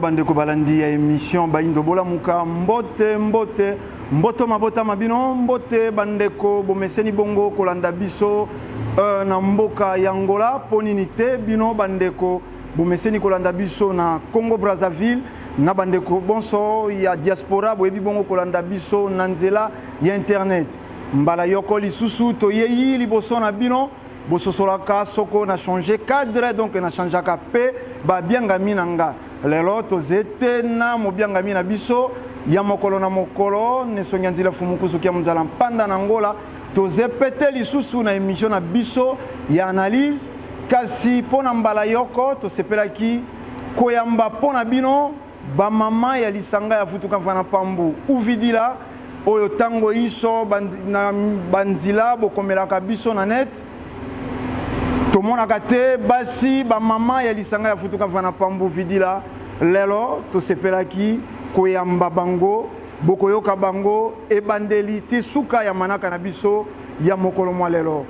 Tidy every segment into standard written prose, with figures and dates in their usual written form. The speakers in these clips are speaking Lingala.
Bandeko balandi ya émission Baindo Bola Muka mboto mabota mabino mbote bandeko bomeseni bongo kolanda biso na mboka ya Angola poninite bino bandeko bomeseni kolanda biso na Congo Brazzaville na bandeko bonso ya diaspora boyebi bongo kolanda biso na nzela ya internet mbala yoko lisusu toyeyi liboso na bino bososolaka soko na changer cadre donc na changeaka pe ba bianga minanga lelo tozete na mobianga mina biso ya mokolo na mokolo ne sonyanzila fumukusu kia mzala mpanda na Angola tozepete lisusu na émission na biso ya analyse kasi pona mbala yoko tosepelaki koyamba pona bino ba mama ya lisanga ya futuka mfana pambu uvidila oyo tango iso banzila bokomelaka biso na net tomona kate basi ba mama ya lisanga ya futuka mfana pambu vidila lelo tosepelaki koyamba bango bokoyoka bango ebandeli tisuka ya manaka na biso ya mokolo mwa lelo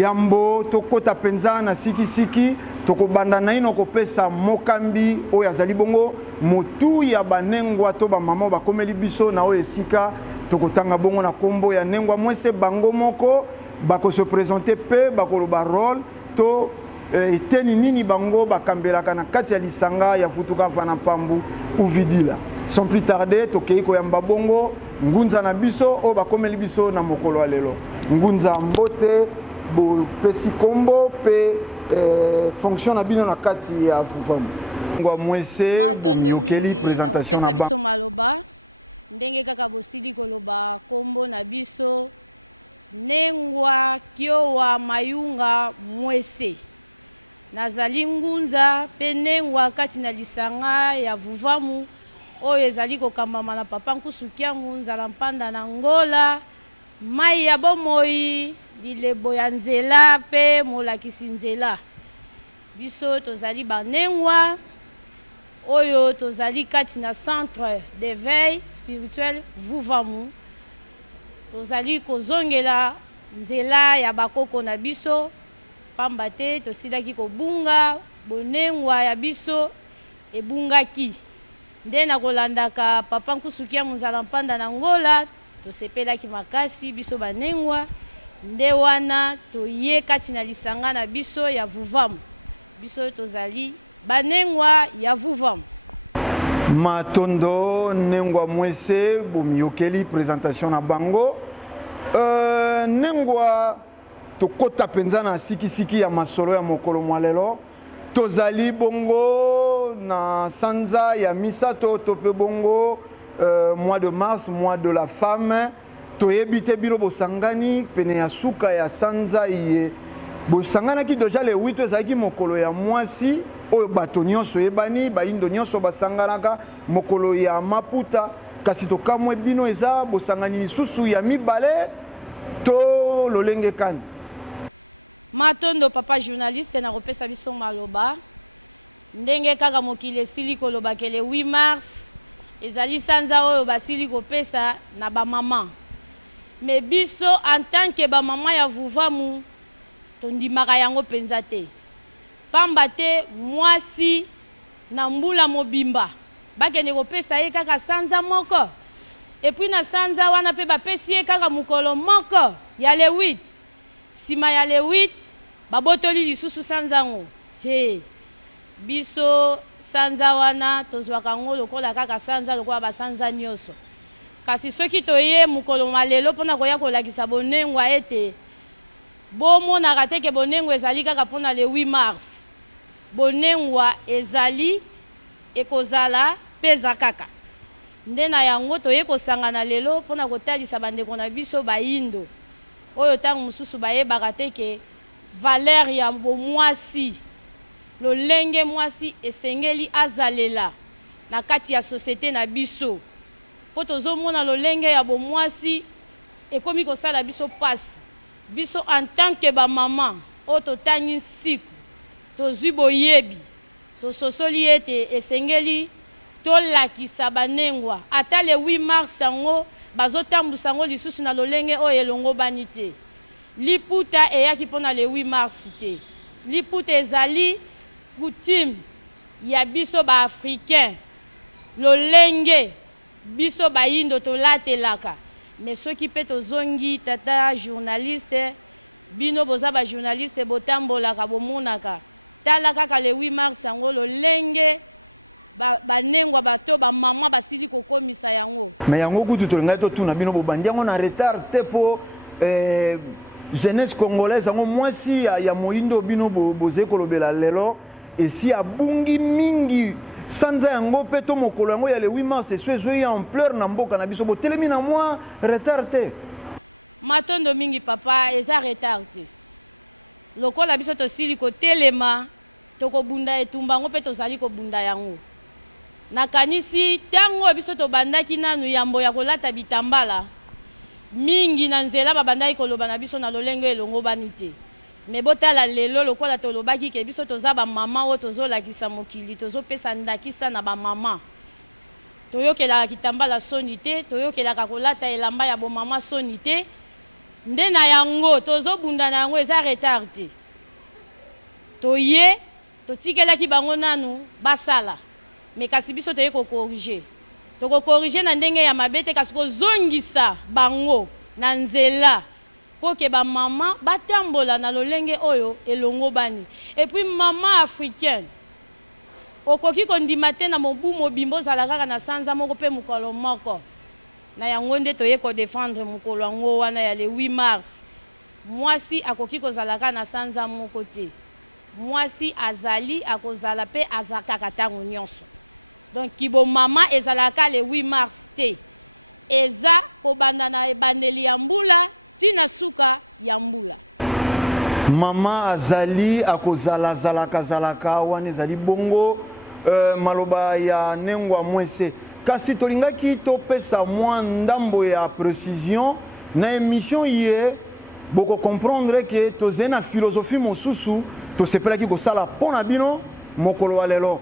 yambo tokota penza na siki tokobanda na ino kopesa mokambi oyo azali bongo motu ya banengwa to ba mama bakomeli biso na oyo esika tokotanga bongo na kombo ya nengwa mwese bango moko bako se présenter pe bakoloba rôle to eteni nini bango bakambelaka na kati ya lisanga ya futuka mfana pambu uvidila sans plus tarder tokei koyamba bongo ngunza na biso o bakomeli biso na mokolo wa lelo ngunza mbote bo pesi kombo pe fonction na bino na kati ya fufamu ngwa mwese yokeli présentation na biso maloba ndenge kaka bosili koloba kombo na biso nengwa kiowa mayunga mwese nazali ngunza pe nengwa kati na lisanga ya vuvamu oyo ezali kokambama na papa nkusu kiangu nzala mpanda na Angola mai ya bomoi lilebo ya nzela pe molakisi nzela biso tozali banengwa oyo tozali kati na centre d'éveil spirituel vuvamu tozali kozongela nzela ya bakoko na biso pamba te tosilaki kobunga bonengwa ya biso ebungaki nde na kolandaka papa nkusukia munzala mpanda na Angola tosepelaki makasi biso banengwa nde wana toye kati na lisanga na biso ya vuvamu biso tozali banengwa ya vuvamu matondo nengwa mwese bomiyokeli présentation na bango nengwa tokota penza na siki ya masolo ya mokolo mwa lelo tozali bongo na sanza ya misato tope bongo mois de mars mois de la femme toyebite bino bosangani pene ya suka ya sanza iye bosanganaki deja le 8 ezalaki mokolo ya mwasi oyo bato nyonso ebani baindo nyonso basanganaka mokolo ya maputa kasi tokamwe bino eza bosangani lisusu ya mibale to lolenge kani matondo papa journaliste na kopesa biso maloba ndenge kaka mokili esili koloba kele 8 mars ezali sanza oyo basili kopesa na ba mama mais biso en tant que ba mama ya vuvamu tondimaka yango penza te pamba te mwasi na mbula mobimba bakende kopesa ye kaka sanza moko et puis na sanza wana pe bapesi ye kaka mokolo moko ya le 8 sima ya le 8 babotoli lisusu sanza ngo te biso sanza wana tozwaka ngo lokola kaka sanza lokola basanza nyonso kasi soki toye mokolo malelo mpona koya kolakisa bonengwa ete bomonaka te ke bonengwa ezali kaka mpona le 8 mars bonengwa ezali ekozala peza kaka nde na yango toye kosangana lelo mpona kotalisa bandeko na biso baindo oyo ntango mosusu bayebaka te ke valeur ya bomwasi lolenge mwasi esengeli azalela na kati ya société na biso po tozomona lolenge ya bomwasi ekomi kosala biso pasi biso en tant que bamama oyo totangi nsiku tozwi boyebi tososoli ete esengeli tolakisa banengwa ata le 8 mars yango bazotambusa yango lisusu na lolenge oyo elongo bani te liputa eyaki mpona le 8 mars te liputa ezali coutume ya biso ba africain lolenge biso bayindo tolatelaka mais soki pe tozongi tata journaliste bino boza ba journaliste botambolaka bomonaka tala kaka le 8 mars yango lolenge banengwa bato bamama basili kokomisa yango mais yango kutu tolingai totuna bino bobandi yango na retard te po jeunesse congolaise yango mwasi ya moyindo bino boze kolobela lelo esi abungi mingi sanza yango pe to mokolo yango ya le 8 mars ezwi ampleur na mboka na biso botelemi na mwa retard te matondo mingi papa eza retard te lokola biso tosili kotelema tokobunda etumba yango pe tozali kobunda yango nakanisi tango biso tobandaki nanu yambo ya kolata bitambala mingi na nzela babandaki koloba na biso na lolenge elongo bani te me botala lelo lokola tolobaki ke biso toza bamama oyo tozolakisa mokili tozopesa ndakisa na bamama toyokelaka kitambala soni te toyokelaka kolata elamba ya bomama soni te nde na yango tozobunda na yango eza retard te toye totikelaki bango nanu basala me kasi biso toye kokorige tokokorige na ndenge ya mabe te kasi kozongisa bango na nzela po ke bamama batambola na lolenge oyo elongo bani et puis mama africaine okoki kondima te na mobu mobimbo ozala kaka na sanza moko mpe mokolo moko na yango nde toye kodefendre mokolo yango wana ya le 8 mars mwasi akoki kozala kaka na sanza moko te mwasi azali akozala mpe azakaka ntango nyonso donc kibo mama ezalaka le 8 mars te eza kobanda na ebandeli ya mbula tina suka ya mbula mama azali akozala zalaka wana ezali bongo maloba ya nengwa mwese kasi tolingaki topesa mwa ndambo ya précision na émission ye boko comprendre ke tozali na philosophie mosusu tosepelaki kosala mpo na bino mokolo wa lelo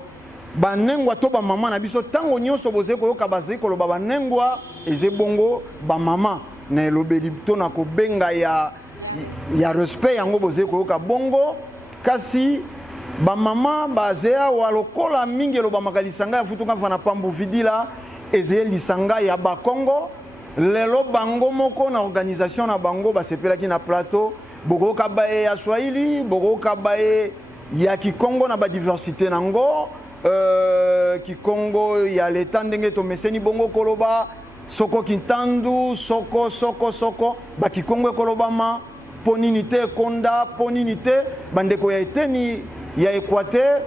banengwa to bamama na biso ntango nyonso bozali koyoka bazali koloba banengwa ezali bongo bamama na elobeli to na kobenga ya respect yango bozali koyoka bongo kasi bamama bazali awa lokola mingi elobamaka lisanga ya futuka mva na pambu vidila ezali lisanga ya bakongo lelo bango moko na organisation na bango basepelaki na plateau bokoyoka baye ya swahili bokoyoka baye ya kikongo na badiversité nango kikongo ya leta ndenge tomeseni bongo koloba soko kintandu soko bakikongo ekolobama po nini te ekonda po nini te bandeko ya eteni ya Équateur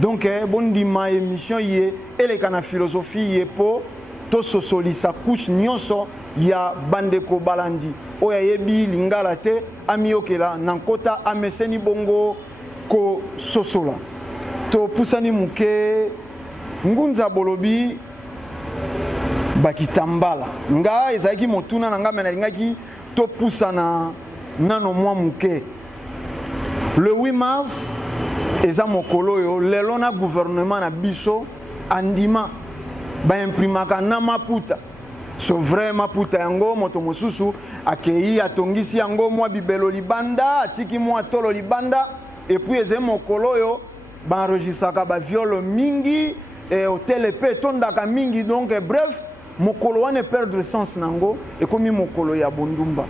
donc bondima émission ye eleka na philosophie ye po tososolisa couche nyonso ya bandeko balandi oyo ayebi lingala te amiyokela na nkota ameseni bongo kososola topusani muke ngunza bolobi bakitambala nga ezalaki motuna na nga me nalingaki topusana nano mwa muke le 8 mars eza mokolo oyo lelo na gouvernement na biso andima baimprimaka na maputa so vrai maputa yango moto mosusu akei atongisi yango mwa bibelo libanda atiki mwa tolo libanda et puis ezali mokolo oyo baenregistraka baviole mingi hotel epe etondaka mingi donc bref mokolo wana perdre sens nango ekomi mokolo ya bondumba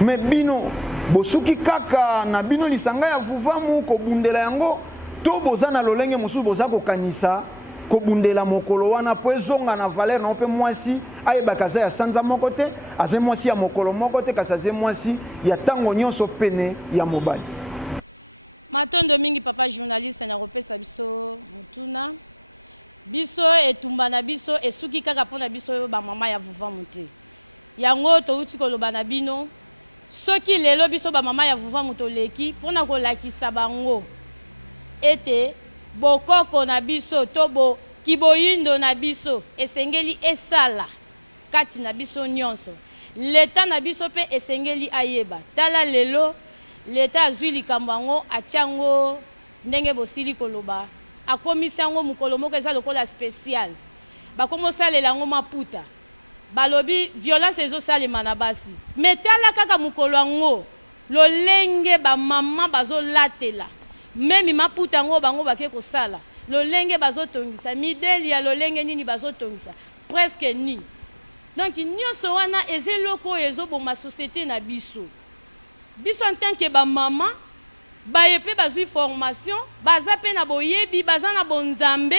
mais bino bosuki kaka na bino lisanga ya vuvamu kobundela yango to boza na lolenge mosusu boza kokanisa kobundela mokolo wana po ezonga na valeur na mpe mwasi ayebaka aza ya sanza moko te aza mwasi ya mokolo moko te kasi aza mwasi ya ntango nyonso pene ya mobali matondo mingi papa journaliste na kopesa biso mutuna biso etumba na biso esuki kaka mpona biso bamama ya vuvamu te yango touti koloba na bino soki lelo biso bamama ya vuvamu toleki mpona kolakisa bango ete bokoko na biso to kiboyindo na biso esengeli esala kati na biso nyonso leta na biso pe esengeli ayeba tala lelo leta azwi likambo yango atiango ndenge bosili koloba akomisi yango mokolo moko eza lokola spécial bakomosalela yango maputa balobi violence ezosalema na basi me tala kaka mokolo yango lolenge bamama bazolatela Même maputa ngo bango bake ko sala. Lolenge bazotongisa mideli ya lolenge nini bazotongisa. Presque ni. Donc nyonso wana ezeloko ezoboma société na biso. Biso en tant que ba maman bayepe bazui formation, baza pe na boyebi, baza na bonzambe,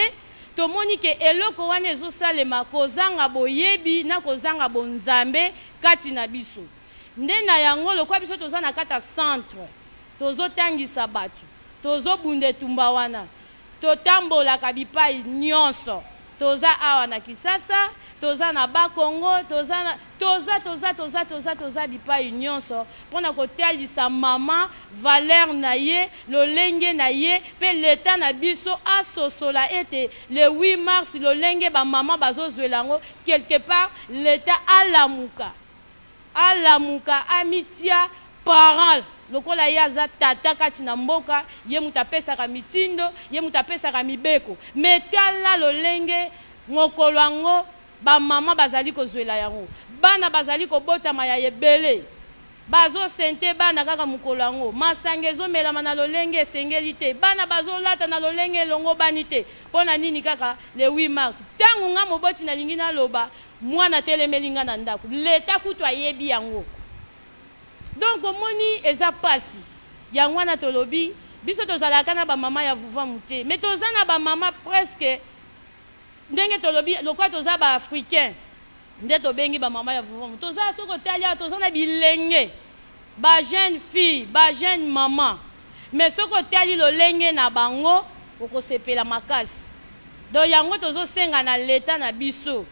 tomoni ke eloko wana ezosalema kozanga boyebi na kozanga bonzambe kati na biso. Nde na yango lokwa biso toza na kata centre, tozotangisa batu, tozobunde tumba wana, totambolaka bipai nyonso. Toza awa na Kisasa, toza na Bakongo, toza bipai nyonso pona kotalisa mama valeur na ye, lolenge na ye, pe l'état na biso asosola ete le 8 mars lolenge ba mama bazozwelango quelque part l'état alamuka amitia parent lokola yaza tata kati na mboka ye mutapesaka mitindo ye mutapesaka mibeko metala lolenge mokolo yango ba mama bazali kozwela yango bana bazali kobotama ya ebele bazo sente bana kaka mokolo yango masanga ezomelama na lolenge esengeli te bana bazolata na lolenge elongo bani te mpona nini kaka le 8 mars ntango nga moboti nalingi naloba mwana telemeli nga na ndako leta kutu ayebi yango. Donc omoni eza pasi yango wana tolobi biso tozalaka na ba mama ya vuva muté mais toza na ba mama presque ndenge tolobi lokwa toza ba africain nde tobengi ba mama ya vuva muté toza soko talia toza na bilenge ba jeune fille ba jeune maman mais soko tali lolenge na bango okosepela makasi donc yango tozo senga na l'état na biso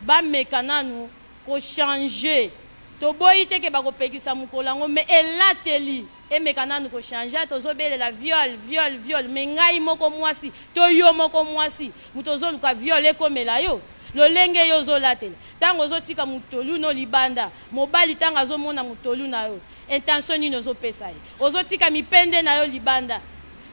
ba mekananu ko changer to boyi te ke bakopekisa mukolo ngo mais elateli emekananu ko changer tozobelela viol mais ngai moko mwasi to yo moko mwasi mutozo luka viol ekomela yo lolenge yo zolatela tango zotika mutolu no libanda mobali tango azomona mutolu na yo intention ni nozopesa ye ozotika mipende na yo libanda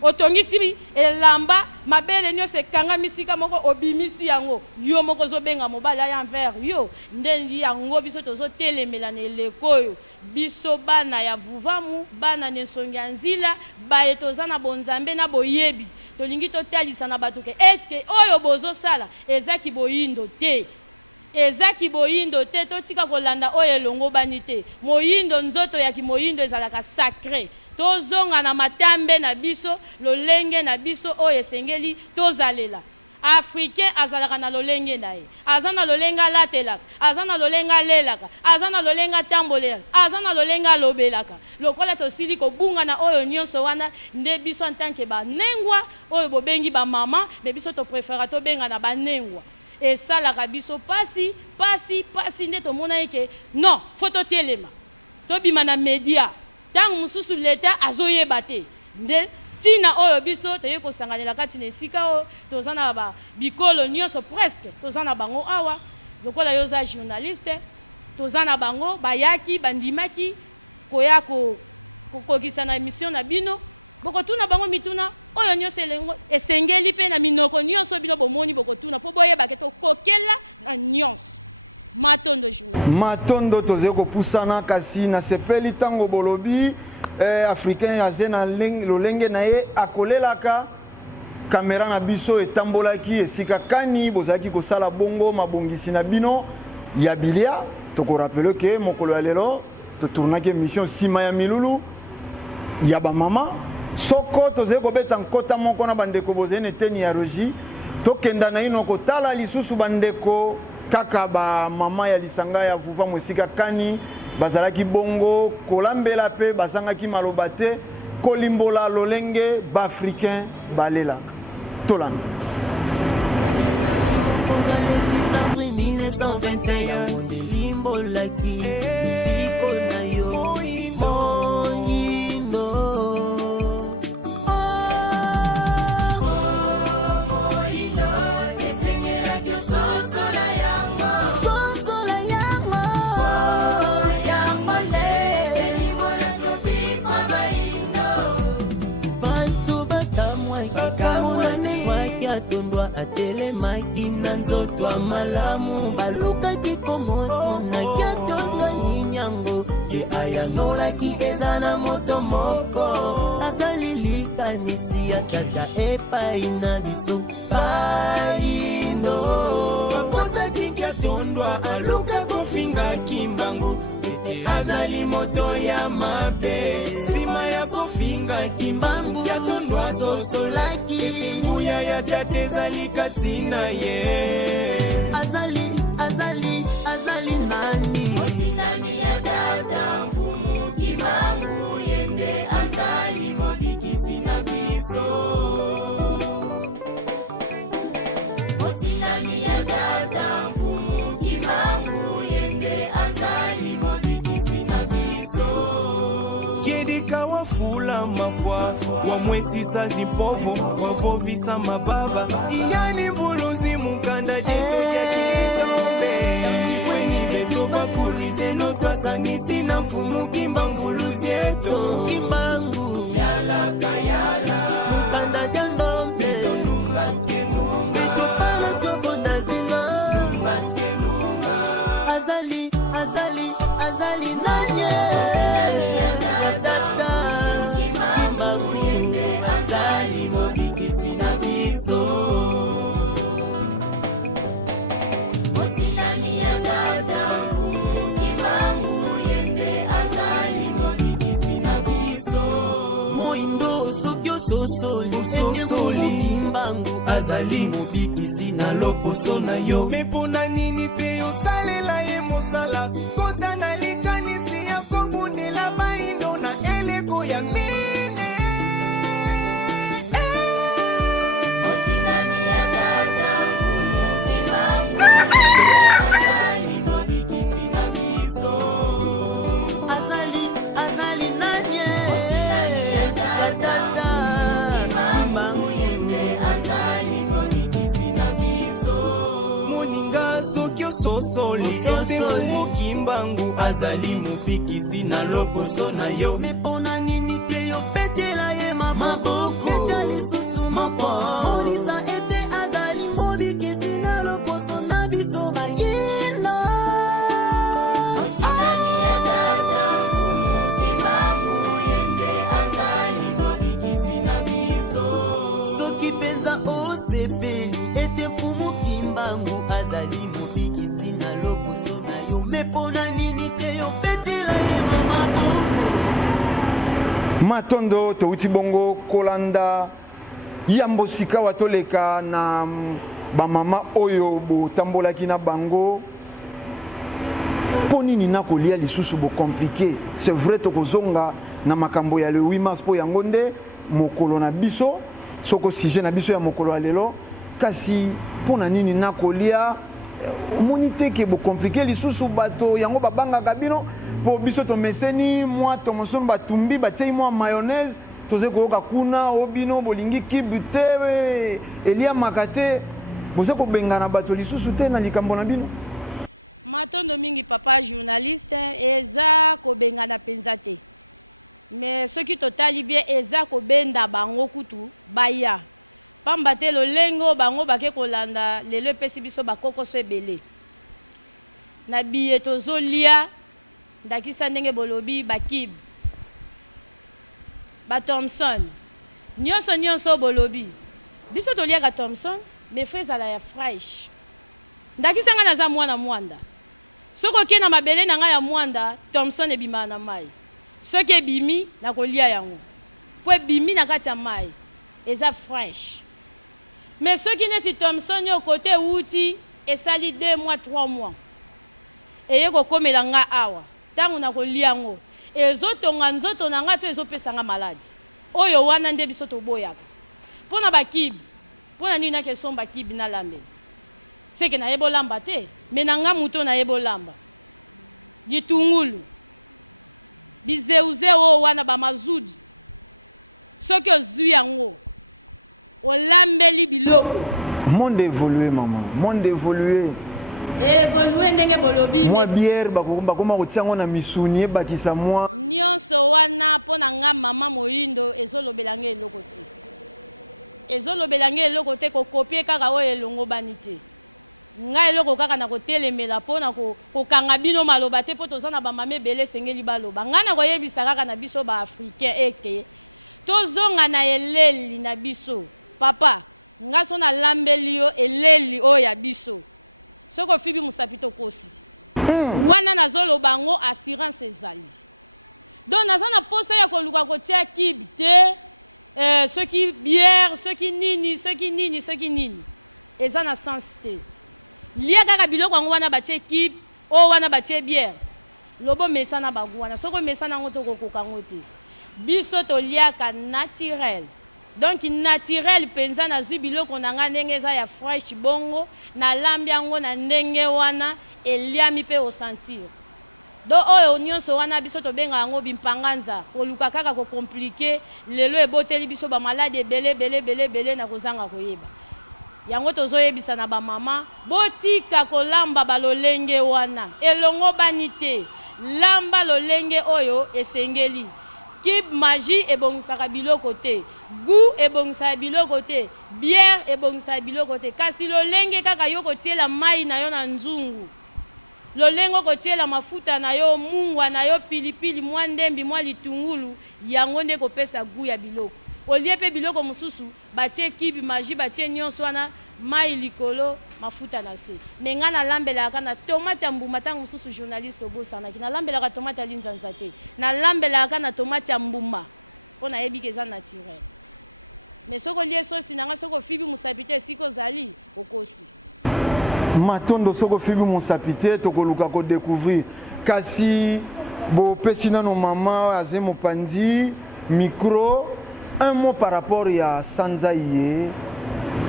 otongisi elamba mabele nyose kanga misika moko obimisi yango yo moko zobenga mobali ya envers yo ndendi yango biso tozotelemela na elekoyo biso bana ya vuvamu bana nesongi ya nzila baye toza na bonzambe na boyebi tolingi totalisa na batuke ete oyo bozosala ezaki boyindo te ezaki boyindo te totika kolanda oyo elongo bani te moyindo nzoto ya kimoyindo ezalaka sacré tozonga na matambe na biso lolenge na biso oyo esengeli tozalela africain azalaka na lolenge na ye aza na lolenga latelaka aza na lolenga lelaka aza na lolenga tambolera aza na lolenga lobelaka lokola tosili kobunga na oyo nyonso wana nde biso en tant que banengwa oyo bobengi ba mama mais biso to préféra to benga na banengwa et ça la biso pasi nde tomona yeke non photo telema to bima na media tango mususu l'état azoyeba te nde tina oyo biso toye kosanganela kati na esika oyo toza na ba bikolo nyonso presque toza na bango awa lokola yo za journaliste toza na bango bayaki bandimaki koya kokokisa na émission na bino bokotuna bango mituna oyo nyonso esengeli pe na minoko nyonso bino bomoni bokotuna po boyebake tokokela na nyonso matondo journaliste matondo toze kopusana kasi na sepeli tango bolobi africain aze na lolenge na ye akolelaka kamera na biso etambolaki esika kani bozalaki kosala bongo mabongisi na bino ya bilia tokorapele ke mokolo ya lelo totournaki émission nsima ya milulu ya bamama soko toze kobeta nkota moko na bandeko bozali na eteni ya rogi tokenda na ino kotala lisusu bandeko kaka ba mama ya lisanga ya vuva mosika kani bazalaki bongo kolambela pe basangaki maloba te kolimbola lolenge baafricain balelaka tolanda malamu aluka kikomoto na kiatoka ninyango ye ayanola kienza na moto moko akalilika ni pesi ya tata epai na biso Baindo Kosa kinkia tondwa aluka kofinga kimbangu Azali moto ya mabe Sima ya kofinga kimbangu Ya tondwa sosolaki Kepinguya ya tate zali katina ye Azali nani Motindami ya tata mfumu kimbangu Yende azali mobikisi na biso Motindami ya tata mfumu kimbangu Yende azali mobikisi na biso Kiedika wafula mafwa Wamwesisa zipovo Wavovisa mababa Inyani vuluzi mukanda jitu yekita Ifweni beto bakulize no twasangisi na mfumu kimbangu luzi eto Kimbangu Yala kayala Kanda jandombe Beto nunga tkenunga Tupala chopo ndazina Nunga tkenunga Azali nanye Motindami ya tata kimbangu Yende azali mobikisi na biso Motindami ya tata mfumu kimbangu Yende azali mobikisi na biso Moindo sokyo sosoli Kimbangu azali mobikisi na loposo na yo mepona nini te yosalela ye mosala kota na likanisi ya kobundela Baindo na eleko ya mine Motindami ya tata mfumu kimbangu azali mobikisi na biso Azali nanye Motindami ya tata mfumu kimbangu Yende azali mobikisi na biso moninga soki ososoli eze mokimbangu azali mobikisi na loposo na yo Mepona nini te yo petela ye maboko Eta lisusu moko Orisa ete azali mobikisi na loposo na biso Baindo Motindami ya tata mfumu kimbangu Yende azali mobikisi na biso Soki penza osepeli ete fumu Kimbangu azali mobikisi na loposo na yo Mepona nini te yo petela ye maboko Matondo touti bongo kolanda yambo sika watoleka na bamama oyo botambolaki na bango poni nina kolia lisusu bo compliqué c'est vrai tokozonga na makambo ya le 8 mars po yango nde mokolo na biso soko sujet na biso ya mokolo ya lelo kasi pona nini na kolia omoni te ke bo compliqué lisusu bato yango babangaka bino po biso tomeseni mwa tomosono batumbi batiei mwa mayonnaise toze koyoka kuna obino bolingi kibu te eliamaka te boze kobengana bato lisusu te na likambo na bino Matondo mingi papa journaliste eza kobengana penza te mais soki totali bien eza kobenda bango kutu baya pamba te lolengo bango bake kolanda lelo epesi biso bakokoso ebele na biye tozolia ndakisa ndenge bolobi bakib ba Thompson nyonso bolobi biso toliaka Thompson mais fo ezala ya fresh ndakisa nga naza mwana mwanda soki oke na mabele na ngai ya mwanda Thompson ebimaka na mai soki ebimi nakolia yango po ebimi na kati ya mai eza fresh mais soki neti Thompson yo kote euti esali 2 mois 3 mois eye kokomela nga awa ntango nakolia yango ezotonga nzoto na nga to ezopesa nga maladi oyo wana nde biso toboyaka mpona bakibi mpona nini nake somba kibi na lambela seke na yebo lamba te me na nga muto na yebo lamba ditungulu bizeuze o wana bamazudi soki ozwi yango olambeli biloko monde évolué maman monde évolué évolué ndenge bolobi moi bière bakoma kotia yango na misuni ebakisa mwa nyonso wana mpona nga mama moyindo ezolobela nge eloko te ezolobela nge eloko te kokopie kaka oyo elongo bani te nga eloko kaka na kotelemela mpona kokanga bino maloba te mpo toza na bamama ebele esengeli baloba nga na koyebisa kaka na biso baafricain eke tozonga na eleli na biso papa nga so na lambeli yo eleli o ya biso soko fibi musapito kosi wana nazoloba ngo assurance ezali donc naza na posa ya koluka kotia kibi te ceux qui bière ceux qui nini eza na sens te lia kaka biloko yango wana batie kibi o wana batie bière lobo mesa na bagu wana soko mesa nango tokokoka ngo te biso toliaka naturel donc naturel penza na zwi biloko na nga ndenge eza ya fresh bongo na lambi yango na ndenge wana eliami pe au sentir do oyo nyonso wana biso tobenga yango bimpanganza koluka kaka ko compliquer lelo eboteli biso ba malade belé na kozanga koyeba yango tozoyebisa na ba mama botika kolamba balolenge wana elongo banite lamba lolenge oyo esengeli kib magie ebongisaka biloko te goût ebongisaka biloko te bière ebongisaka biloko te kasi lolenge kaka yo kotiela mai na yo na nzungu lolengo kotiela mafuta na yo mungwa na yo pilipili mwa ndembi mwa litungulu yango nde kopesa goût ya biloko olie pe biloko mosusu batie kibi magie batie nyonso wana mai likolo mafuta na se me nga na lambelaka na tomate ya mbuma ntango mosusu journaliste obosanaki na lambelaka tomate ya linzanza te na lambelaka na tomate ya mbuma mpo nayebi ke eza naturel me soko olie sosi nanga soko fibi mosapi te esika ozali okosi matondo soko fibi mosapi te tokoluka kodécouvrir kasi bopesi nano mama aze mopanzi micro un mot par rapport ya sanza ye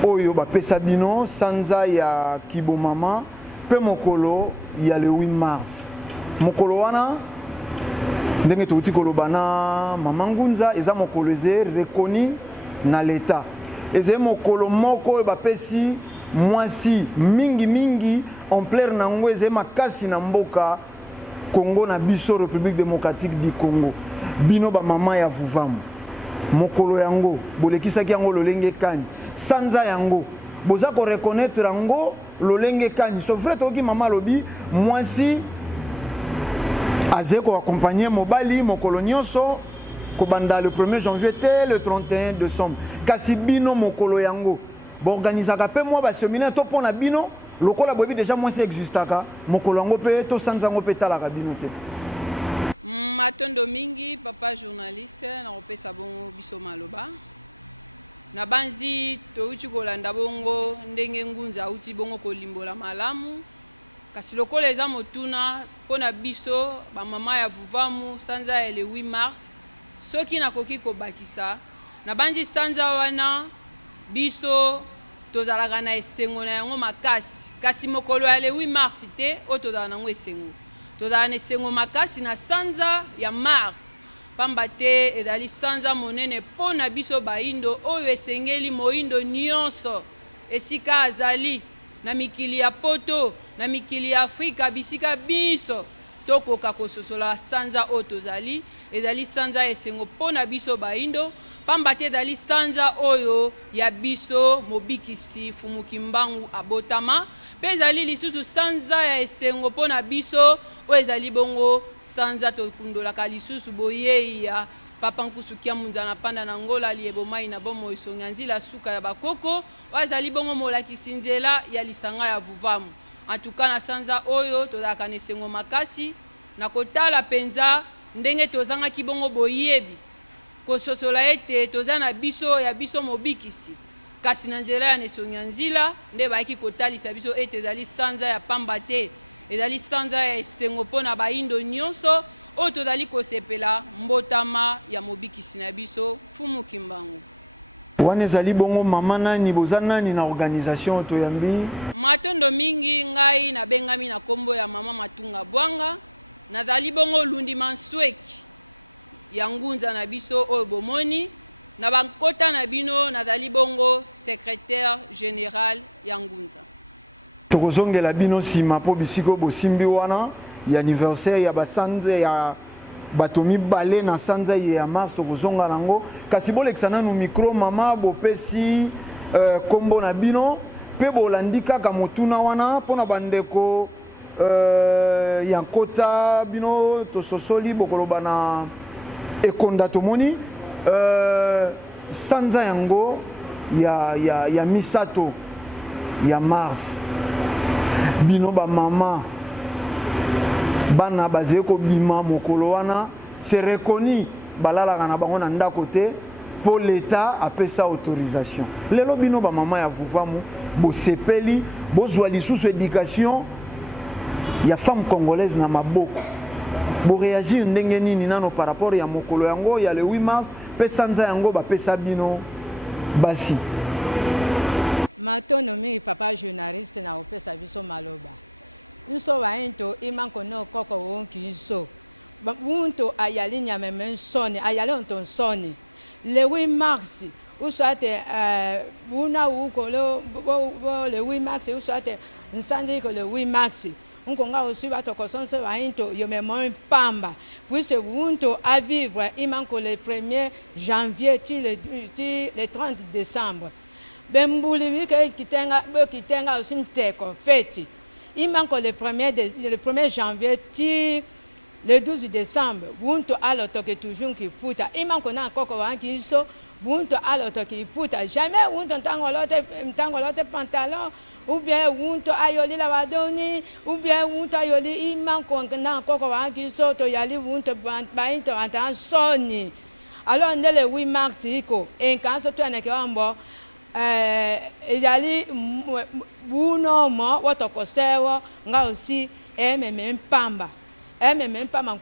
oyo bapesa bino sanza ya kibo mama pe mokolo ya le 8 mars mokolo wana ndenge touti koloba na mama Ngunza eza mokolo eze reconnu na l'état eze mokolo moko oyo bapesi mwasi mingi ampleur nango eze makasi na mboka Congo na biso République démocratique du Congo bino ba mama ya vuvamu mokolo yango bolekisaki yango lolenge kani sanza yango boza ko reconnaître yango lolenge kani so vrai toki mama lobi mwasi azeko accompagner mobali mokolo nyonso kobanda le 1er janvier te le 31 décembre kasi bino mokolo yango boorganisaka pe mwa ba séminaire to pona bino lokola bobi déjà mwasi existaka mokolo yango pe to sanza yango pe talaka bino te matondo mingi papa journaliste na opesa bongo biso maloba na banzi touti kolanda bongo ndenge Ngunza auti bongo kolimbola malamu kasi lokola eza motuna pona biso ba mama ya vuvamu sanza ya le 8 mars soki nakoki kobakisa na banzi sanza wana biso tozalaka na esengo na yango makasi kasi mokolo ya le 8 mars te o tozala nango esengo tozala na esengo makasi na sanza ya mars pamba te ezali sanza monene mpo na biso baindo oyo esengeli moindo nyonso esika azali na mikili ya poto na mikili ya Afrika bisika biso tokoka kososola sanza oyo tozali ezali sanza ya esengo mpo na biso baindo pamba te ezali sanza oyo ya biso mobikisi Fumuki Mbangu abotama mpe ezali lisusu sanza ya esengo mpo na biso oyo ezali bongo sanza tokundolaka lisusu boyei ya papa Nkusu Kiamunza na panda na ngola liebo mai na bomo isonga nzila suka ya bakoko oyo ezali bongo molakisi nzela ya lisanga ya vuvamu antuka na sanza oyo tozalaka na esengo makasi na kotala penza ndenge tozangaki bongo boyebi kososola ete toza na biso ya biso mobikisi kasi na nzela ya nesonga nzila nde bayaki kotalisa biso ete ezali sanza ya pamba te ezali sanza ya esengo mpo na baindo nyonso oyo tozali kosepela mbotama ya mobikisi na biso Fumuki Mbangu wana ezali bongo mama nani boza nani na organisation toyambi matondo mingi ngai nabengami na kombo ya mama Matunga Bwanga nazali bongo lundi mansweki ya Ngunza na biso oyo bomoni na bankota na bino nazali bongo secrétaire général ya Ngunza tokozongela bino sima po bisiko bosimbi wana ya anniversaire ya basanze ya bato mibale na sanza ya mars tokozonga nango kasi bolekisa nanu micro mama bopesi kombo na bino pe bolandi kaka motuna wana mpona bandeko ya nkota bino tososoli bokoloba na ekonda tomoni sanza yango ya misato ya mars bino ba mama bana bazé ko bima mokolo wana c'est reconnu balala kana bango na ndako te pour l'état appelle ça autorisation lelo bino ba mama ya vuvamu bo sepeli bo zwa lisusu éducation ya femme congolaise na maboko bo réagir ndenge nini nano par rapport ya mokolo yango ya le 8 mars pe sanza yango ba pesa bino basi matono mingi papa journaliste na opesa biso maloba nso waento imanko no koko wonki so bunto ayali nyameme nsoni ayali onto nsoni le 8 mars usate buna uko le 8 mars usate nsanje ko le 8 mars nkonga aussi batokosonse waento yomemo pamba puisse bunto à vivre imanko le 1er janvier le 30 décembre bembuli wike kitenga aussi nteko feti imanko le 1er janvier le 12 décembre bunto alotoke toujours ki puta imanko na koko wanki so bunto alotoke puta jamais bunto ntangolote pantalon ou bien bunto ayoli la wadoni ou bien bunto ayoli imanko na koko wanki so to yali bunto bainto anta soni alors le 8 mars iko enkanso to anake wambo yali buno mo wotokosewo nga aussi mpamba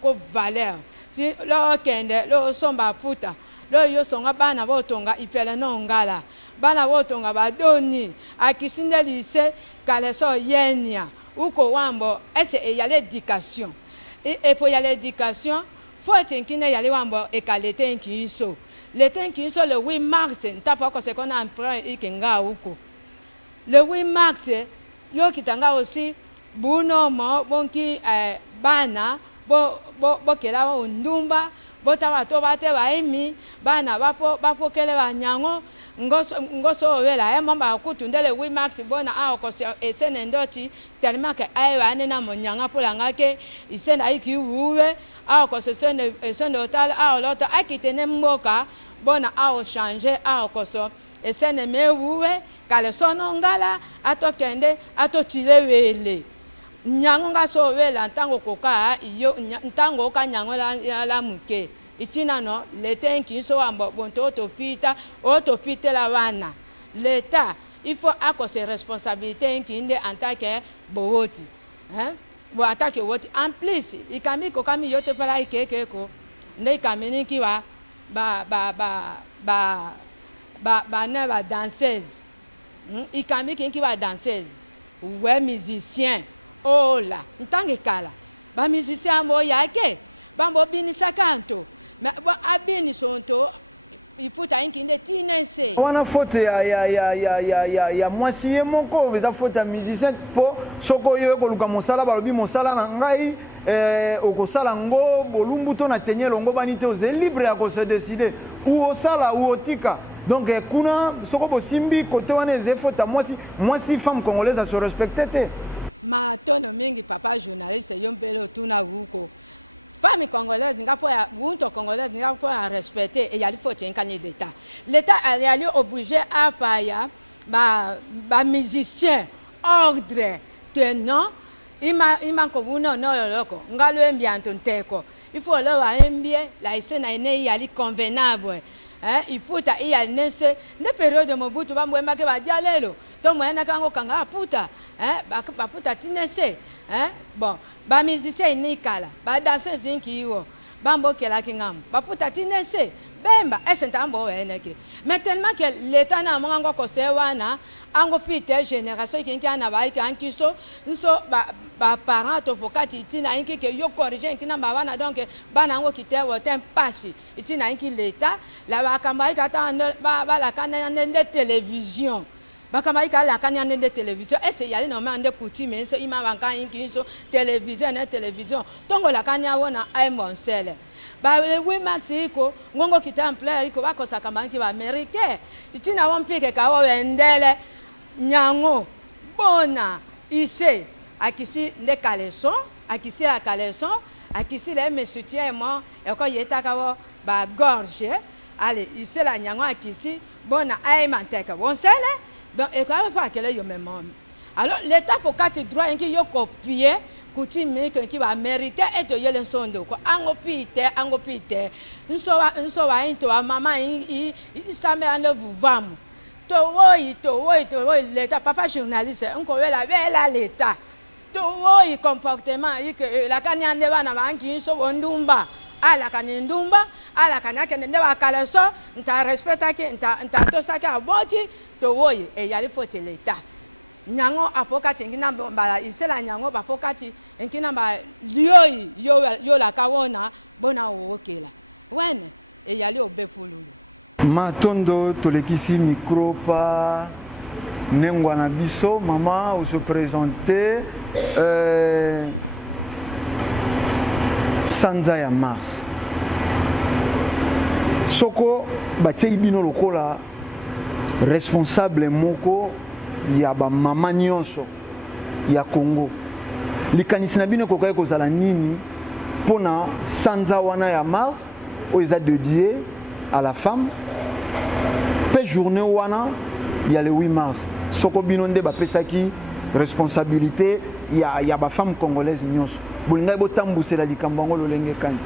ko valeur si lo kende lo somba puta lo yo songa bana botonga ipele no ngala bana botonga badoni akisinde lycée kaleso yenya uko wambo ese yale éducation et pour yale éducation faut tinkine yale wambo e kalete nkiso le tenkiso le 8 mars ntapa ko se kona emprunt ikenga uko le 8 mars yo kitanga aussi buno mo bonki bana bo kela ndumba bota to bate baimi bana bapo kele banyango ngoso wela mamba kutundele 8 mars bona a ko esene ndoti tellement que ay wane na monyanga polanga ke isena iki uwe a ko sene hotel a lota akitene mboka bona a o changer a ko so esene mewuwe kale sono ngala atokende atotile wele nyango ngaso wela ntango koka iyo ntango ka nyango la muke itina no leta nkiso wambo bonto otopita la wana leta il faut accorder responsabilité nkinde en tant que bowoti bo attaque woti en plus ikami ko kami yote pala ikekeko ne kamini kiwa ne ba danseuse ikami kinki ba danseuse ouais musicien oh là ntange kala ba musicien mo yake bambo binisa kanto mais abini sonto il faut inkinde tinese wana faute ya mwasi ye moko veza faute ya musicien po soko yo koluka mosala balobi mosala na ngai okosala ngo bolumbu to na tenye longo bani te oze libre ya ko se décider ou osala ou otika donc kuna soko bosimbi côté wana eze faute ya mwasi femme congolaise à se respecter te matono mingi papa journaliste yompele otuna wuko femme congolaise ngapo ya bunto congolaise ngapo ya respecter et yali faut tinkani l'état a yali obligé à paya ba musicien ordre que non ima ko buno no loko ngalo embianto nteko il faut le wa embie la scène ene yali convenable il faut ta yali nese de période de Mobutu ba mwema ke ba dialelo to mwena kango kanga puta ba puta tinese bon ba musicien ni kala ba danser zinki yo bambo kela kingam ba puta tinese bemba esentambo weneke mais tellement que l'état na mwango ko sewana ango pite génération kinki ana ba kanki so ba parents to fokati tina inki ke yo corriger inki na bana donc bana ngo kite woten passe itina inki l'état la ba kamba kata ba la kana ndende télévision bakama ikala kanya ndende télévision ese yali no mande coutume so ima banka inki so télévision tongo la kanya wona ay monsele ba le 8 mars iko ngongo kitample iko bakosa kamanki ba américain itina wompike ka wo wendele nyango bona ise akisi nde caleçon akisi la caleçon akisi le me soutien mo e ko yeta ka wo ba gorge allez isela nyango akisi bona ay manteka bon sele donc et quand pas que yo même alors l'état pour quatre droit en qui yo copier coutume qui va mériter et to yele sondo ko ango pite nso wa into mama i same ande vuvamu to wo l'état papa journaliste on la bela l'état to wo comportement que la kanyande bana banki nso wondumba ala kanindumba ala kanake nende bakaleso nta respecta ke nta to saka aboti to wo e yali fote l'état nyango apokati ngina mbala isela nyango bapokati ngina ba yo la kawona bona okela wene e yali obepululu Matondo tolekisi micro pa nengwana biso mama ou se présenter Sanza ya Mars soko batie ibino lokola responsable moko ya ba mama nyonso ya Congo likanisi na bino kokai kozala nini pona Sanza wana ya Mars o eza dédié à la femme pe journée wana ya le 8 mars soko bino nde bapesaki responsabilité ya ba femme congolaise nyonso bolingai botambusela likambo yango lolenge kani.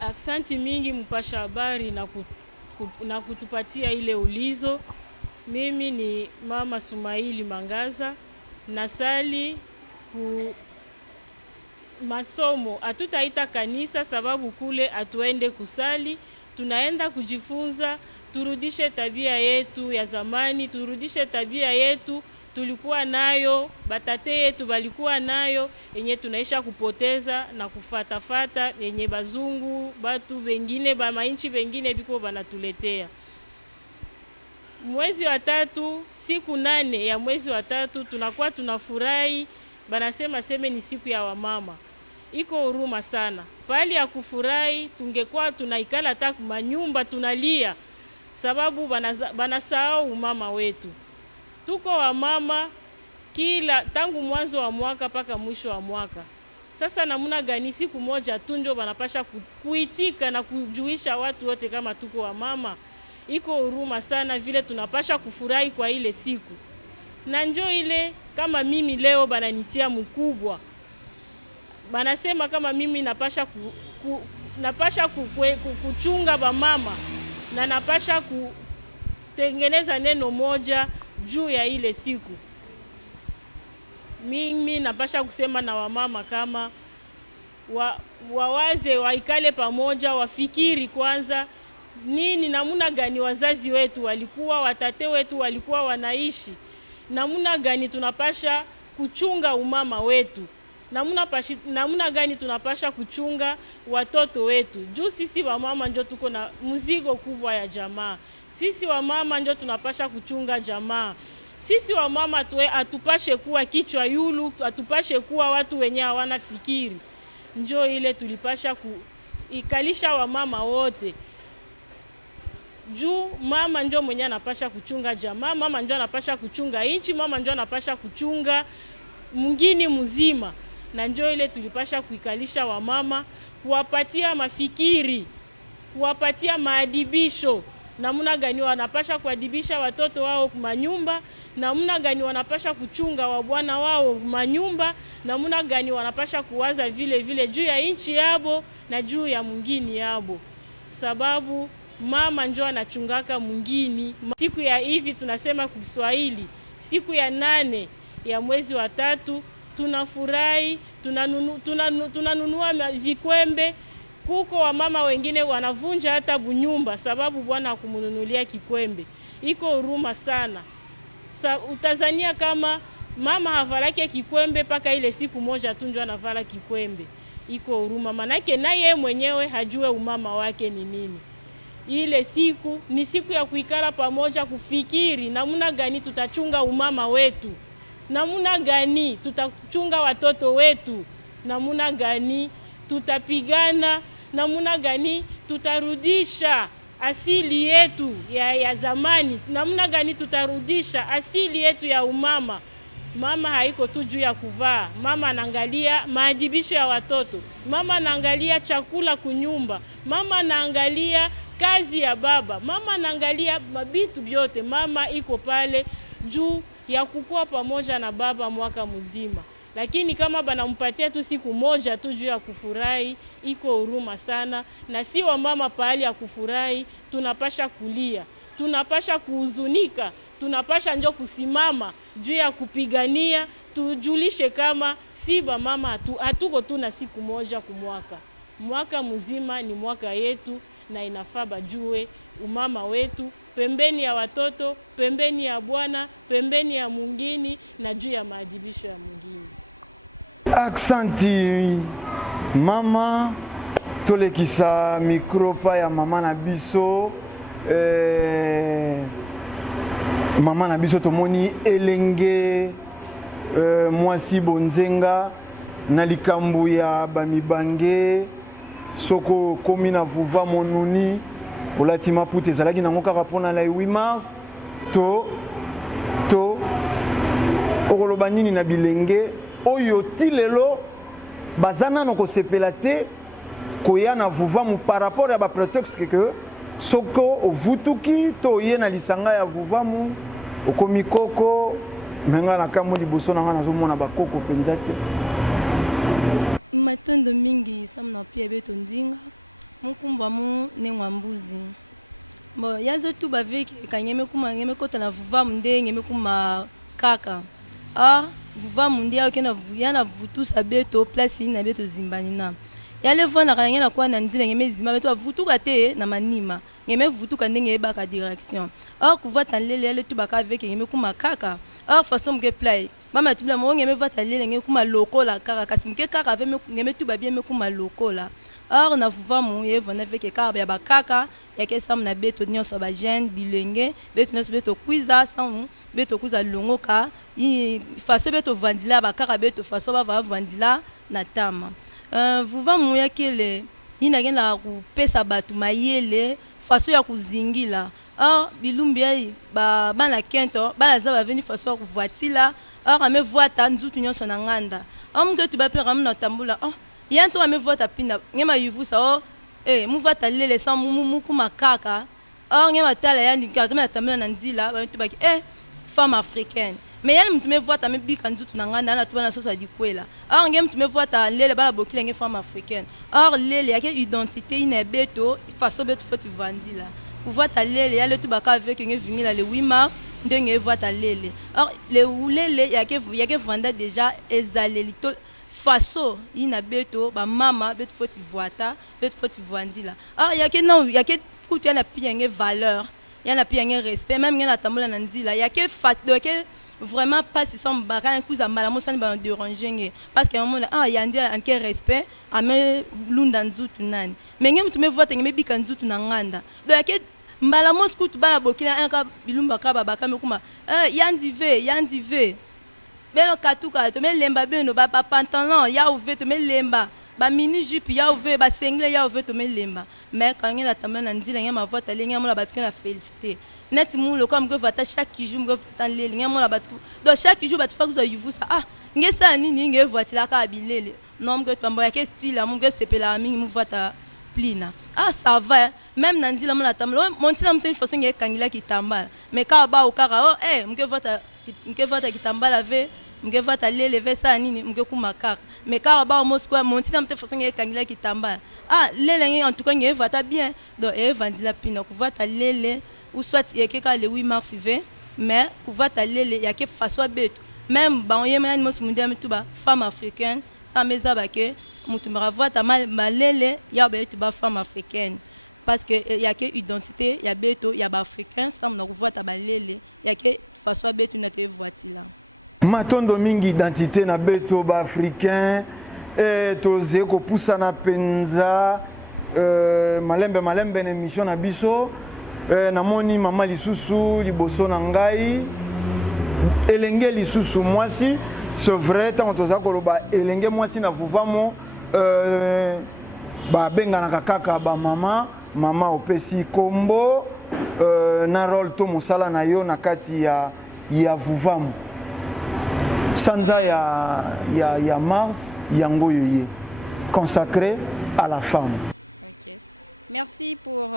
Aksanti mingi mpasha habari na kutupatia ile ulizo. Mimi ni mama Sumaili Mangaza, nasali ku masomo. Hatutaita kanisa sababu kule atuende kusali, tunaenda kujifunza, turudishe tabia yetu ya zamani, turudishe tabia yetu tulikuwa nayo, batate yetu balikuwa nayo, yenye tunaisha kupoteza na kufatafata yenye bazungu, batu bengine, ba mainchi bengine biko banatuletea. Mwezi wa 3, siku 8 ya mwezi wa 3 tunakuwa tunafurahi, banasema seme ni siku ya wamama. Iko huruma sana. Pali ya kufurahi tungekuwa tunaikala hata manyumba tunalia sababu banasahau mama wetu. Tuko wa mama kila tangu mwanzo wa mwaka paka mwisho wa mwaka. Sasa namuna gani siku moja tu ndio banapasha kuitika na kujuisha watu wote kama tuko wa mama. Iko huruma sana vile tunapasha kufurahi kwa ile siku. Na njoo ile kama mimi leo bananitia mkubwa. Banasema kama mimi napasha kuchunga ba mama na napasha kutengeneza neno moja juu ya ile siku. Mimi napasha kusema na wamama kama wawaze waikale pamoja, wafikiri kwanza nini namuna gani wazazi wetu walikuwa, watate wetu walikuwa wanaishi, namuna gani tunapasha kuchunga umama wetu, namuna gani tunapasha kuchunga watoto wetu. Juu sisi wa mama ndio tuko na mzigo kubwa ya jamaa. Sisi wa mama ndio tunapasha kuchunga jamaa. Sisi wa mama atupashe kuwa kichwa yulu, atupashe kuwa watu wenye hawana fikiri. Njoo ile tulipasha kuikalisha wa mama wote. Juu mama ndio mwenye anapasha kuchunga jamaa, mama ndio anapasha kuchunga inchi, mama ndio anapasha kuchunga mwingine mzima. Na njoo ile tulipasha kuikalisha wa mama, kuwapatia mafikiri, kuwapatia maadibisho. Namuna gani wanapasha kuadibisha watoto wao manyumba, namuna gani wanapasha kuchunga wabwana wao manyumba, namuna gani wanapasha kuwaza vile juu ya inchi yabo na juu ya mwingine yabo. Sababu mama njoo anachungaka mwingine. Siku ya hivi tunasema kwa Kiswahili, siku ya 8 ya mwezi wa 3 tunafurahi, tunanunua vikwembe. Kuko wa mama wengine wanavunja hata bunyumba sababu bwana akumununulia kikwembe. Iko huruma sana. Utazania kama mama havalake kikwembe paka ile siku moja tu ndio anavala kikwembe. Iko huruma, manake naye mwenyewe hajue umama wake ni nini. Ile siku ni siku ya kuikala pamoja, kufikiri namuna gani tutachunga umama wetu, namuna gani tutachunga watoto wetu, namuna gani tutapigana, namuna gani tutarudisha asili yetu ya zamani, namuna gani tutarudisha asili yetu ya umama. mama haiko tu juu ya kuvaa. Mama anaangalia maadibisho ya watoto, mama anaangalia chakula kunyumba, mama anaangalia kazi ya baba, mama anaangalia mabitu vyote. Mama iko pale juu ya kukua pamoja na baba mwaka mzima. Lakini kama banampatia tu siku moja tu juu ya kufurahi, iko huruma sana. Na si wa mama pahali ya kufurahi, tunapasha kulia, tunapasha kuhuzunika, tunapasha njo kusimama juu ya kupigania, tujulishe kama si ba mama hatuko tu na siku moja kumwaka. Mwaka mzima ni mwaka yetu, na inafaa bajue umama wetu pembeni ya watoto, pembeni ya Bwana, pembeni ya mwingine na juu ya maadibisho ya mwingine. Aksanti mama, tolekisa mikropa ya mama na biso. Mama na biso tomoni elenge mwasi bonzenga na likambo ya bamibange soko komi na vuva monuni olati maputa ezalaki nango kaka mpona la 8 mars to okoloba nini na bilenge oyo ti lelo baza nano kosepela te koya na vuvamu par rapport ya bapretexte ke soko ovutuki to oye na lisanga ya vuvamu okomi koko menga na kambo liboso nanga nazomona bakoko mpenza te. Matondo mingi samna pia beto ndinga mukumbwa mu nengwa mbuzi bo yazo tu baveki kanyeme kuma ngeme kota na vuvamu nde ngeme kuma kaka vuvamu nde akena yana vutusa beto place na beto zimbanina yale vona kana ngena kwa na nzile ngeme zima beto vutuka te na manima ngeme vutuka ndenge ebaka direction kuvata lele yale tu baka avec ngeme kuma kaka façon mke play mama tubla mo ngeme vata lele ngeme kuma lokola kaka kasi mke kaka ave ngeme tu babie me kuma lokola na vuvamu ye vona avec kaka ya bakaka yake sam na beto nyonso ba jeune bilenge beto nyonso beto kwiza sam beto kuza longoka façon beto vandila bakaka beto façon ba vandila na tama vuvamu yakele ina gena kupesa batu mayele façon ya kuzingila bilumbi ba bana kento bana za ba veni façon ya kuvoitila ame voita nzutu nyonso na nganda amke tu ba pera mna tambula yanto ame voita pinda ngema yivusa mu voita lele sans mu kuma kaka ngema tala yani kama tambula na nzila ba tu baki femme africaine mais yale mtu me voita me bika nzutu na nganda na tubana sosa dikwela ngema mtu me voita lele bala bokile nge femme africaine lele yake identité ina beto façon beto faut vandila kuvoita lele yale tu baka avec nge vingila le 8 mars ndenge voita lele le lele yake vanda déjà ezaleli to façon ina beto ba mama beto faut voita beto faut vandila yake non yake kutu yana pia nge valeur yana pia nge respect même ngena tambola na nzila yake yake vraiment pas si son baran kuza mala mosani ba déranger parce que moment yandi anke respect ame lunda nzutu nani mais ngem tume vote ngeme bika nzutu na nganda donc yake mbala moskutu bana bokina anka bilumba ka babaka mekuma yandi ve beno katuka to me lemba beno ba pantalon ya ouve to me lemba ba mini jupe ya ouve ba sengle ya ouve to me lemba mais quand ngela tamana na nzila ngema vote lenga mola batu na féliciter net mulo comme que vata chaque jour me vata lele ngema mola batu donc chaque jour batu fakuza yuvusa ngesa nini nge voitila ka bilele non mge twamba yake style mge sepela mingi mu vata plina ça va même nanzila mola tamlo montina mteni façon nge kangila kitambala mais ka ba ukara mge vata kitambala ve mge vata lele ve sa nini mge kumakaka mais ka ba moskwa montina mteni façon nge kangila kitambala lele nge en tout cas nge vata bien donc vandila pina ku vata lele ou soit yake ka le 8 mars ve mais ku vata lele yake façon beto même ba yema ni mos mundial tuba femme africaine ça meza ke mutumara voita malele ya beto ba femme africaine parce que yake identité ya beto ya ba africain ça na voita balele yake façon beto na te voitila matondo mingi identité na beto ba africain toze ko pusa na penza malembe na émission na biso namoni mama lisusu liboso na ngai elenge lisusu mwasi c'est vrai tant toza koloba elenge mwasi na vuvamo ba benga kaka ba mama opesi kombo na role to mosala na yo na kati ya vuvamu Sanza ya Mars yango yoye consacré à la femme. Ok. Merci pour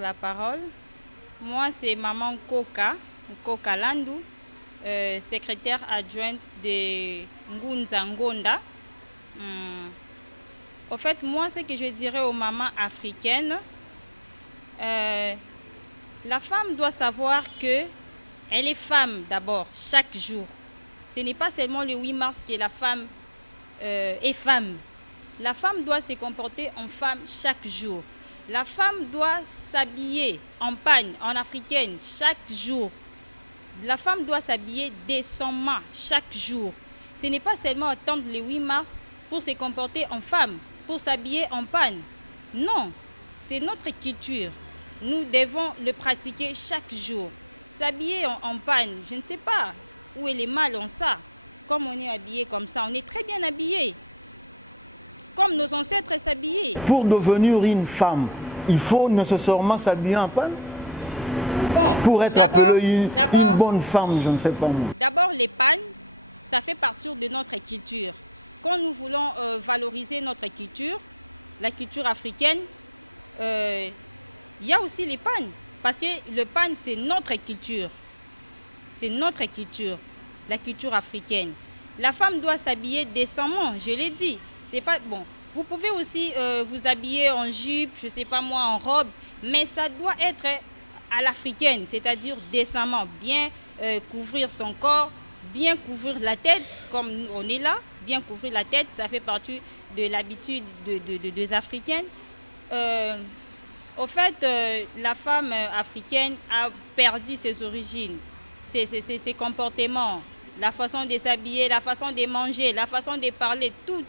la parole. Moi, c'est Maman Koka Landou, secrétaire adjointe de Ngunza Ngonda. En fait, moi, ce que je dirais aux mamans africaines, la femme doit savoir qu'elle est femme d'abord, chaque jour. Ce n'est pas seulement le 8 mars que la femme est femme. La femme doit se comporter en femme chaque jour. La femme doit s'habiller en pagne, en africaine, chaque jour. La femme doit s'habiller décemment chaque jour. Ce n'est pas seulement attendre le 8 mars pour se comporter en femme, pour s'habiller en pagne. Non, c'est notre culture. Nous devons le pratiquer chaque jour. S'habiller en pagne, je ne sais pas où est le mal en ça. Comme on est habillé comme ça, on est très bien habillé. Comme nos ancêtres s'habillaient. Pour devenir une femme, il faut nécessairement s'habiller en pagne. Bon, pour être appelée une bonne femme, je ne sais pas moi. D'abord, les pagnes, ça fait partie de notre culture. Quand nous voulons valoriser notre culture, la culture africaine, il y a aussi les pagnes. Parce que le pagne, c'est notre culture. C'est notre culture, la culture africaine. La femme doit s'habiller décemment, je l'ai dit. C'est pas bon. Vous pouvez aussi vous habiller en jupe, je ne sais pas moi, en robe, mais ça doit être à l'africaine, c'est-à-dire décemment, bien couvrir son corps, bien couvrir la tête, comme on est là, bien couvrir la tête, ça fait partie de l'habitude des Africaines. Au fait, la femme africaine a perdu ses origines, ses comportements, la façon de s'habiller, la façon de manger, la façon de parler, tout.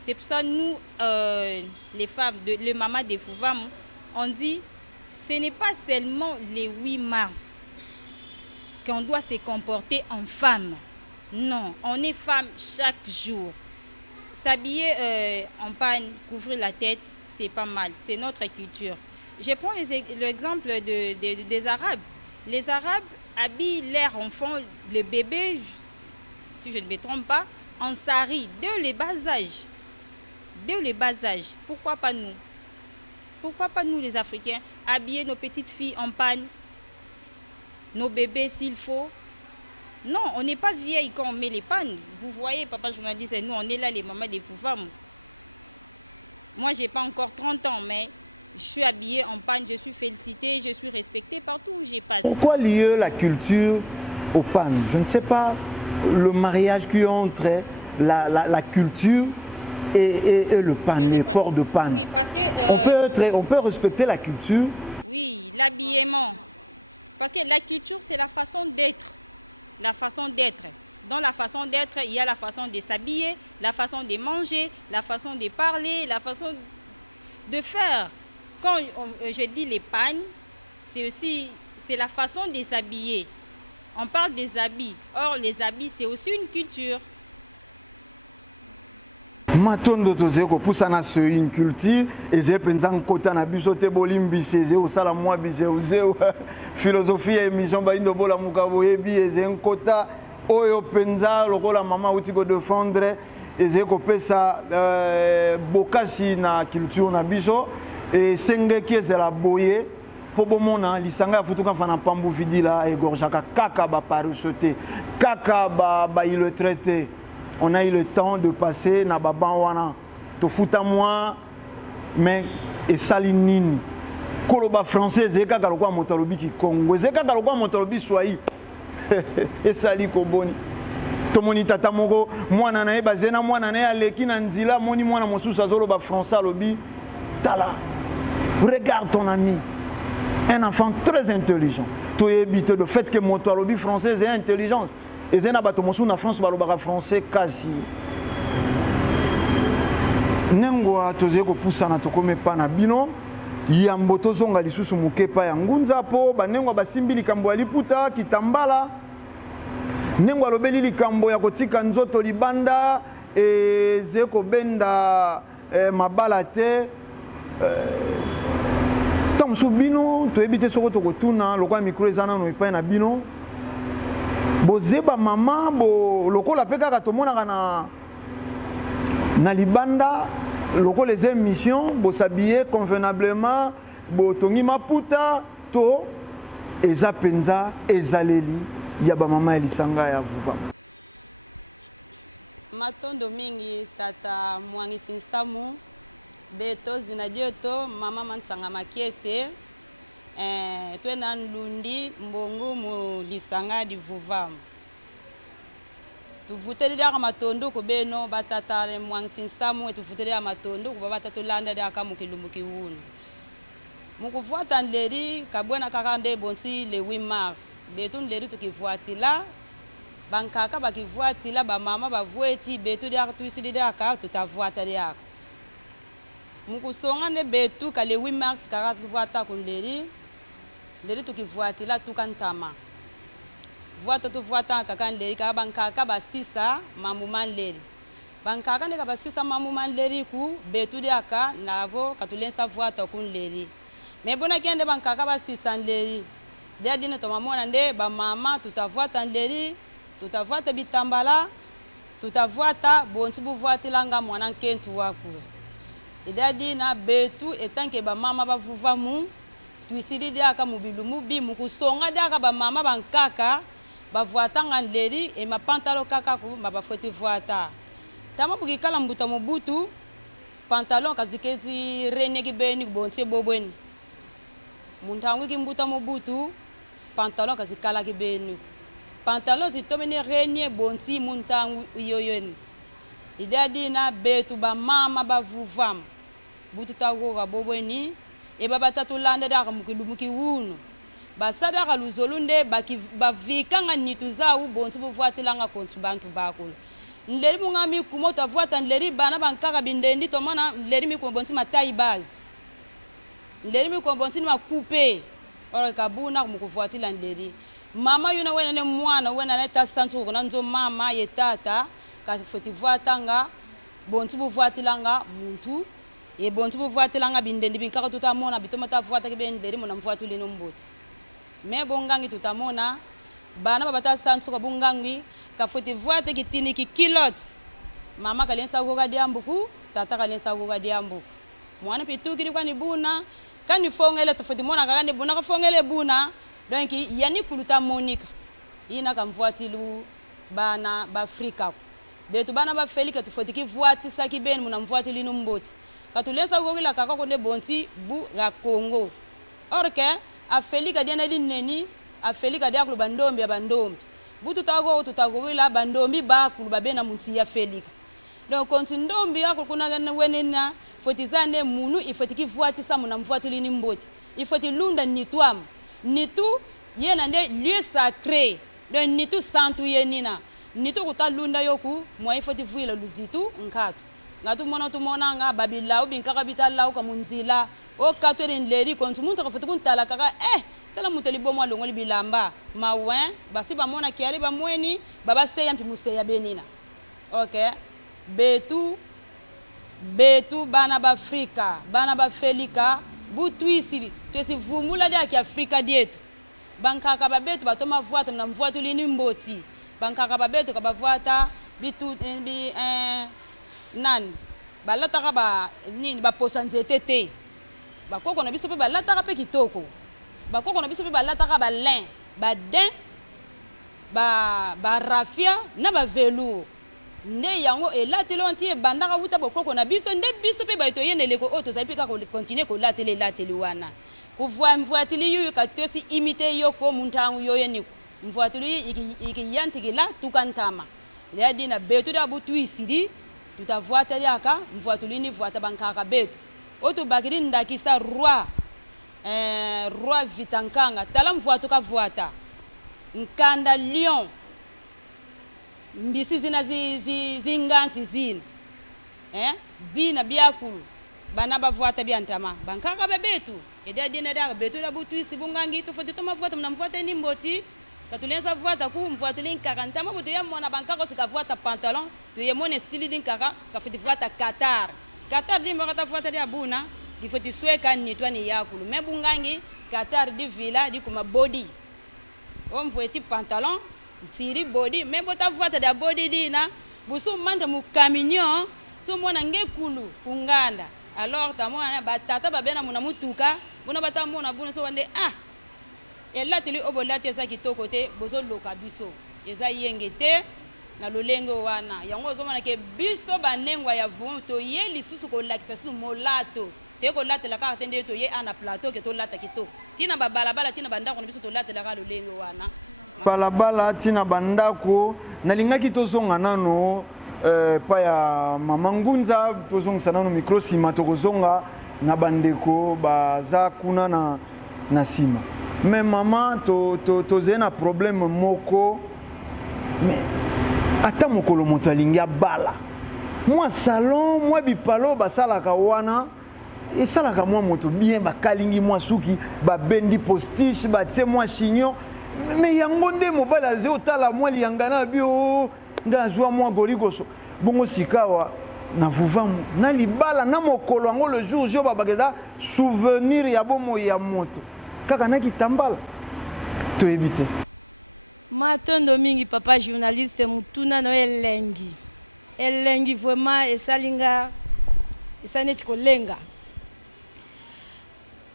C'est pour ça que nous, les femmes, les mamans des Fouvam, on dit, ce n'est pas seulement le 8 mars qu'on doit se comporter en femme. Non, on est femme chaque jour. S'habiller en pagne, couvrir la tête, c'est pas mal, c'est notre culture. Je prends l'exemple des Arabes. Les Arabes habillent leurs enfants, les bébés, si je ne me trompe pas, en sari, dès le bas âge. Dès le bas âge. Pourquoi pas nous? Pourquoi pas nous les Africains habiller nos petites filles en pagne, nos bébés s'il faut? Non, on n'est pas vieilles quand on met les pannes. Vous voyez, papa journaliste, nous on est là les mamans des Foufam. Moi j'ai pas encore 30 ans, mais je suis habillée en panne, je suis félicitée, je suis respectée partout où je passe. Pourquoi lier la culture aux pannes? Je ne sais pas le mariage qui est entre la culture et le panne, les ports de panne. Oui, parce que on peut respecter la culture. Oui, l'habillement. Parce que la culture, c'est la façon d'être. La façon d'être. Dans la façon d'être, il y a la façon de s'habiller, la façon de manger, la façon de parler, la façon de faire. Quand je dis les pagnes, c'est la façon de s'habiller. On parle des habits. Or, les habits, c'est aussi une culture. Matondo tozeko kopusana so une culture eze penza nkota na biso te bolimbisi eze osala mwa bizeuze philosophie ya émission Baindo Bola Mukabo yebi eze nkota oyo penza lokola mama uti ko défendre eze kopesa bokasi na culture na biso et sengeki ezela boye po bomona lisanga ya futuka fana pambu vidila egorjaka kaka ba parusote kaka ba il traité. On a eu le temps de passer na baban wana to futa moi mais et salinini koloba français zeka kalokwa motolobi ki Congo zeka kalokwa motolobi swai et sali koboni to moni tata moko mwana na eba zena mwana na aleki na nzila moni mwana mosusu azoloba français lobi tala regarde ton ami, un enfant très intelligent to ebite le fait que motolobi français est intelligence. Et zena batomosu na France balobaka français kasi nengwa tozeko pusana tokome pa na bino yambo tozonga lisusu mukepa ya ngunza po banengwa basimbi likambo ya liputa kitambala nengwa lobeli likambo ya kotika nzoto libanda ezeko benda mabala te tamusu bino toyebite soko tokotuna lokwa mikro ezana no epai na bino bozeba mama bo lokola pe kaka tomonaka na libanda lokola les émissions bo s'habiller convenablement bo tongi maputa to eza penza ezaleli ya ba mama elisanga ya vuva. Matondo mingi tata Mwangisi Nsamu beto zinadioto mama mansanga makiese twena nlundi mbongo mu lisanga di vuvamu tuvuteli daka matondo ko beno batata Mwangisi Nsamu tuvuteli daka matondo ko batata landa daka mukilumbu kiwunu mukuvuata nleri kabwana kakande bonti le 8 mars beto nleri tukivuatila bankaka bakivuatila ba mama bavueti beto daka tuisidi daka tutavuata daka mukusonga ne betu ka le 8 mars kaka tuvuata kunleri leri tukivuatila tukantama vuata tuvuata kaka nleri ka bankaka basisa mamuman leri bankaka ne ka basisa mamuman leri ku betu daka navo katulensa vuata kunleri mebona kende bankaka basisa nleri dia dine to mamona nde ba mama tutavuata nleri tutavuata bitambala tutavuata bonti buvuatilanga mwana nkentu waku idadi na betu etanke ba mama bavuva mu tuisidi daka mubilu mubi mukusonga daka ba mama bankaka bavuatanga nleri e mapantalo kaka ku mabafoti vuata tama bukikala mbuta mubutu pantalon kazikezi renegi beni bonti bobweni muntangu kimbuta mubutu pantalon kazikala kibeni pantalon zitomene renye bonti muntangu yoyoni idadi na betu ba mama bavuvam butu tagoga bobweni e baba tatulanda daka mukilumuki wunu basada ka luzolunde bavikanga nitu zawu bonti buvuatilanga kontu bantu bakulu nleri mungami kumota vuata nleri bana bankaka bindendi tomana nleri mi bonti matai base nleri mi bonti ma couper ora kabuna mukuvuatila nleri mama yuna wena ne mwana wena ne tasantu kona nzo mama yetata ka foti vuatanga bonti buvuatilanga muntu e bonti buvuatilanga bindendi binkaka tutamona bitomata vuata ke bendleri mona mvuatuli no mboti me bongangi tutamona bana babata santu ko bongangi ka foti vuate kitini ki kilot mama kalensa goga diambuku tata kalensa goga diambuku mwana pitukiri kwani buna kani fongele tofoti mona kakande buna ka fongele buna donc yani kuluta monika ina kamvuatilu bana ba Afrika betu bana ba Felika tofoti ki vuati saki ben muna mvuatili no mboti katulensa gogila kaka konde bonti bu ga Congo orke a Felika diana dineni a Felika dia kulu bandombi ya bandombi butu tutagogila bandombi ba kulu babena munti ya Felika donc konti ndombi ya kuna gana wenena fotizane munu ifoti ki vuati sa muna mvuatili ni mboti ifoti lunda nitwam nitu yena nde lieu sacré donc nitu santu yenina nitu kutalunda yoku mwa ifoti vuila luzitu nkatu ngatu mona tumona nga babilau binkaka bitalau kamunzila o katwe nleri kontu muntu kafoti kuntala kaka tala muteli bomwa longoli bilamba mawen basi bamona kiari bamweni baba seya mpi museya benina okay betu bana ba Afrika bana ba Felika butuisiri twesi vumula de ki Afrika dietu bankaka babetu batoma vuata na mvuatu lini mboti bankaka babetu kabavuata bitu bi nan balata ka ba nini ba posanzete te bakoko na biso pe balata ka pe kitoko bakoko na biso pe balata ka ba lin ba den ba rafia na ba velours nde yango elatelo ntie bandaka wuta bokoko na biso nde biso pe baito yeneleko oto zaipika ko continuer ko lateli wana mvuatili yu katosi imite yoko muntangu yoyeniko mvuatili iki yantikila tukantama ledi na betu da butu isidi tutavuateli aka mvuatili ni vuata bankaka betu oto bakiri ndakisa roi Vitankanga tala mvuatu ka vuata nkanda lion mbisi zina zinganti zina bina biakulu bana bavuata biantama bankaka bebetu ede dina da betu da butu isi bungangi to foti to mavuata mnamvuata ni mboti katulenza vuata ku mvuata linkaka ntama butu ya mona bankaka sikavuata pantalon to ye mona stili linkaka ka foti vuata Qatar di mbaka vuata dia buna di foti sweka ni twani yakulu mebungangi Qatar di villa di kuma body o mvueti pantalon tiri body me bota vuata da body dina busu manta mu camion so mona ngekulu kunganda alors tamona batata babena muna mutuka bona batamona bona so wande ela tili obolati eza kitoko te bozo loka biso eza yengete na lolengo wana yango zomana ke biso banengwa ya vumu to ye lisusu ko lakisa su molato te ko latela ka tende to ye ana plateau ke to lata kitoko tina babalabala tina bandako na biso to latela ka lolengo wana balabala tina bandako nalingaki tozonga nano pa ya mama Ngunza tozongisa nano micro sima tokozonga na bandeko baza kuna na sima mais maman tozali na problème moko mais ata mokolo moto alingi abala mwa salon mwa bipalo basalaka wana esalaka mwa moto bien bakalingi mwa suki babendi postiche batie mwa chignon mais yango nde mobali aze otala mwa liyanga na bio nde azwa mwa goligoso bongo sikawa na vuvamu na libala na mokolo yango le jour jo babakeza souvenir ya bomoi ya moto kaka na kitambala toyebi te matondo mingi papa journaliste mutuna no elengi vraiment esalinga esaneti kolenga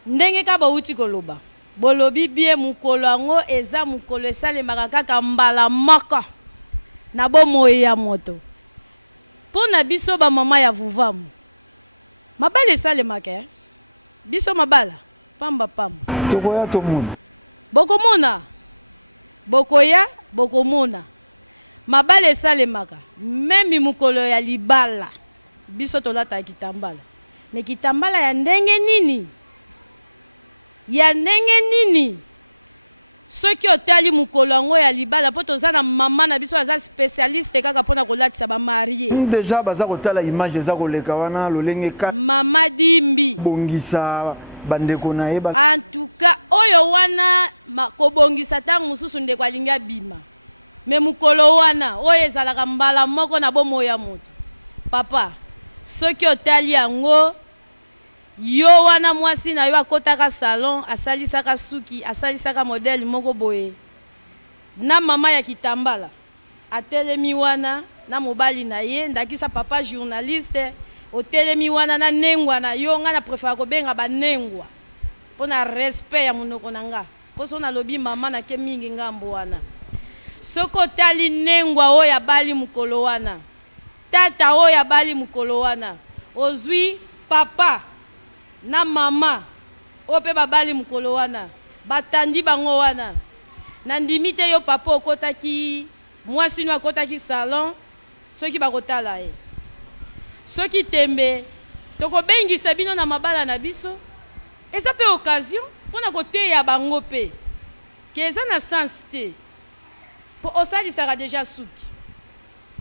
ndenge ka bauti koloba bolobi bie mukolo yango eza mukolo esalemaka kaka mbala moko na bomoi ya moto pona biso ba mama ya vuvamu mabala esalemaka biso mabala pamba tokoya tomona bokomona bokoya bokomona mabala esalemaka memi mukolo ya libala biso tolata kitambala me kitambala ya ndenge nini soki otali mukolo yango ya libala po toza na mama na biso aza spécialiste kaka mpona kolatisa bamarie déjà baza kotala image eza koleka wana lolenge mama dimbi bongisa bandeko na ye en tout cas oyo wana kobongisa ntango mosusu ndeko alingi abima me mukolo wana oyo ezalaka mbala moko na bomoi ya moto papa soki otali yango yo wana mwasi na yo akotaka salon asalisaka suki asalisaka modele moko boye na mama ya kitambala atelemi wana na mobali na ye ndakisa papa journaliste otelemi wana na nengwa na yo nga na prefera kobenga banengwa mpona respect ya monoko na nga mposo nalobi mama nake mingi ngambo wana soki otali nengwa oyo abali mokolo wana tata oyo abali mokolo wana ozwi papa na mama oyo mpe babali mokolo wana batandi bango wana na ndimi te yo papa okotaki mwasi no akotaki salon soki bakotala ye soki tembe tokobengisa bino na mabala na biso eza mpe occasion mpona koteya bango mpe ke eza na sens te mpo osalisaka deja suki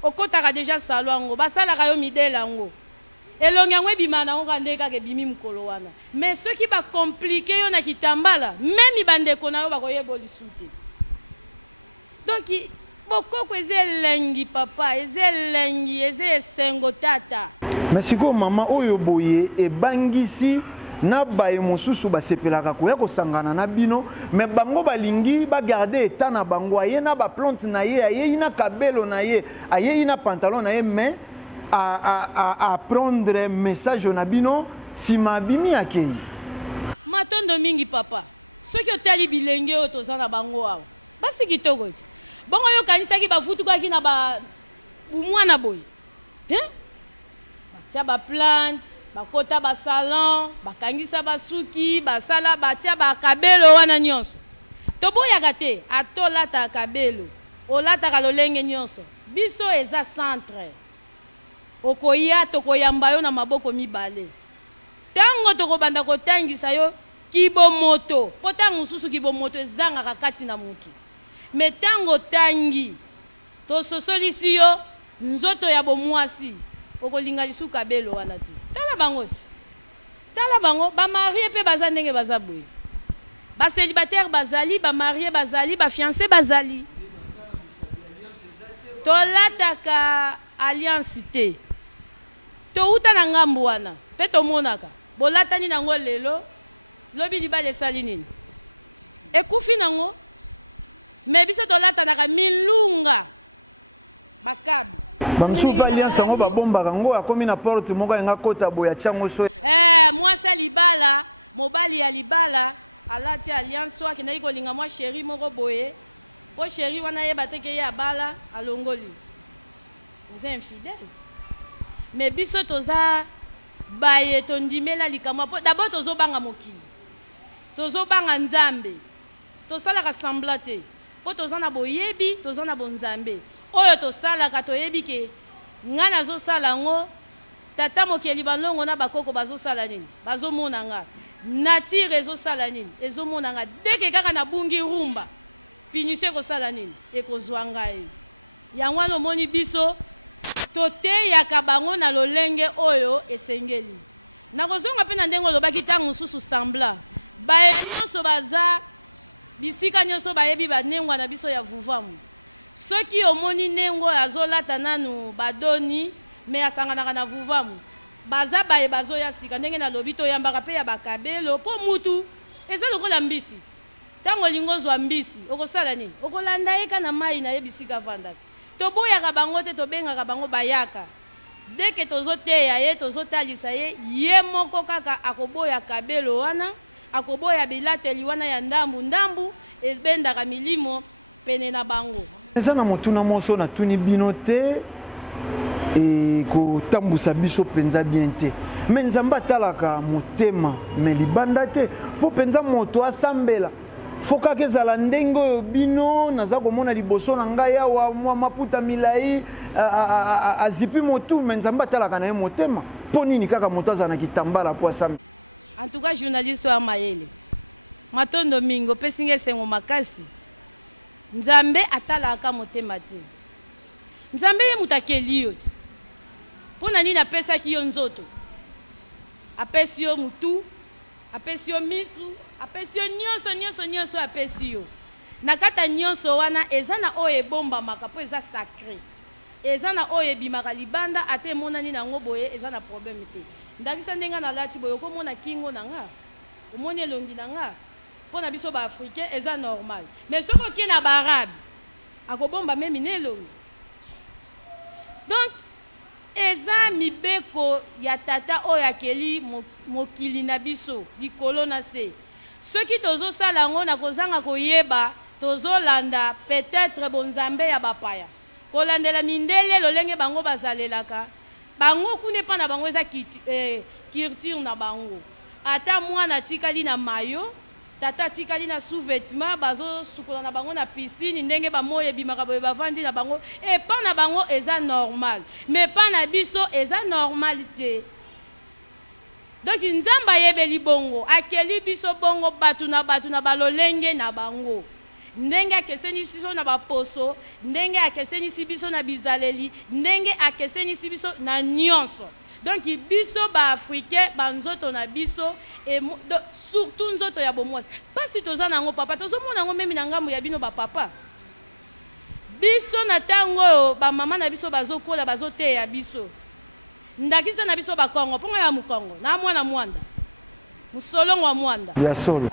okotaka deja salon yango basalaka yo midele yango elongi yango ebima nango kande kaka ebimi mokolo wana mais soki bakomplike yo na kitambala memi bandeko na yo bakoyeba lisu te donc bokoko eza elengi papa eza elengi eza esengo tata mais sikoyo mama oyo boye ebangisi na baye mosusu basepelaka koya kosangana na bino mais bango balingi bagarde etat na bango aye na baplante na ye ayei na kabelo na ye ayei na pantalon na ye mais à prendre message na bino sima abimi akei matondo mingi papa soki otali bilenge oyo toza na bango awa basi kitoko ti bongo yokanisaki bafutukaki na bumwana boye batia baplante bakota basalon bakangisa basuki basala batia bakabelo wana nyonso toboyaka te atolata kabelo olataka lolenge nyonso biso eza centre okoya tokoyamba yo na maboko mibale tango tokobanda kotangisa yo kibomoto po tango mosusu kibomoto ezangaka kati na mutu me tango tangi tososolisi yo nzoto ya bomwasi okolinga lisu kabelo wana te tala bango ti tala bango bamarie mpe baza ndenge baza boye basélibataire bazali bamarie bazali bafiancé bazali tolataka alliance te touta na ngambo wana mpe tomonaka bolatani nango lelo lobi libala esali nini ekufi nango mais biso tolatanaka milunga bakabi bamsu ba alliance ngo babombaka ngo akomi na porte moko nga kota boya chango so mwasi libala mobali ya libala alati alliance so akendaki kolinga mwa sheri moko boye po sheri wana yeba te ke ye abala alongoli vous êtes infidèle mais biso toza baye tondimela likamwa po d'abord tozobanga mokili tozobanga nzambe tosalaka sembla te po toza na boyebi toza na bonzambe oyo tosalaka toyebi ke nga nazosala ngo tata mokeli balongo na bakoko bazosala nini bazomona nga nature ezosala nini ezomona nga deke kaka nabungi rumba punition ekosala nini ekozwa ngai yango wana omoni biso toteyaka bango na lolenge oyo esengeli nakozonga mpe na ndenge olobaki ntango mosusu sembla baye nyonso baza bisika nyonso bayebi banengwa na biso ya vuvamu soki omoni nengo azolata nanu badoni me asanganaka na vuvamu baza baye bazoya sika ndenge nalobi toyambaka mpe ya bakabelo mpo mutu eza lokola mbisi ntango olingi ozwa mbisi okosala nini okolanda ye ka na mai na ye bisika avandaka toboyaka bango te tobengaka bango bayaka deke tozoteya ye tozotalisa ye ye moko kaka akoboya kabelo wana akoboya bilateli wana ya ndambu ebendaka milimo pene na bango eza na motuna moso natuni bino te kotambusa biso mpenza bien te me nzambe atalaka motema me libanda te mpo mpenza moto asambela fo kaka ezala ndenge oyo bino naza komona liboso na ngai awa mwa maputa milai azipi motu me nzambe atalaka na ye motema mpo nini kaka moto azala na kitambala mpo asambela en tout cas journaliste oyo mayele matondo mingi opesi nga esengo makasi nzambe atalaka motema te nzambe ye moto akeli yo ti mpo na nini apesaki yo nzoto apesi yo mutu apesi yo misu apesi yo nyonso apesi yo na kata nyonso wana eza na oyo ebombamaka mpo eza sacré eza na oyo ebimaka libanda ate emonani nango boye eza na problème te ndakisa ndenge nalati boye okomona kingo na nga omoni elongi na nga mpo na biso baafricain eza normal mais soki okie na baarabe akobomba memi na elongi donc eza mibeko ya tata oyo akeli mokili na biso likolo na se soki tozosala yango na kozanga koyeba tozolanda peut-être bonzambe ya bapaya kolandela mindele lolenge bango bazalelaka bango kuna epa na bango eza culture na bango ata mwana atikali na mayo tata atikali na sous-vêtement bazosukola na bango na piscine ndenge bamoyo ebimaka boye bavandi na bango epa na bango eza normal mais pa na biso eza normal te donc nzambe ayebeli bongo akeli biso bongo batu na balolenge na bango ndenge akesenisi biso na baposo ndenge akesenisi biso na bizaleli ndenge akesenisi biso na nyonso donc biso baafricain banzoto na biso surtout nzoto ya bomwasi pasi toza nango papa tozomona yango memi na ngambo ya bino bapapa biso na ntango oyo bamama na biso bazokola bazoteya biso ndakisa na biso bakongo mpongo ya mokongo na mwana mwanda mosolongo wa mwanda ya solo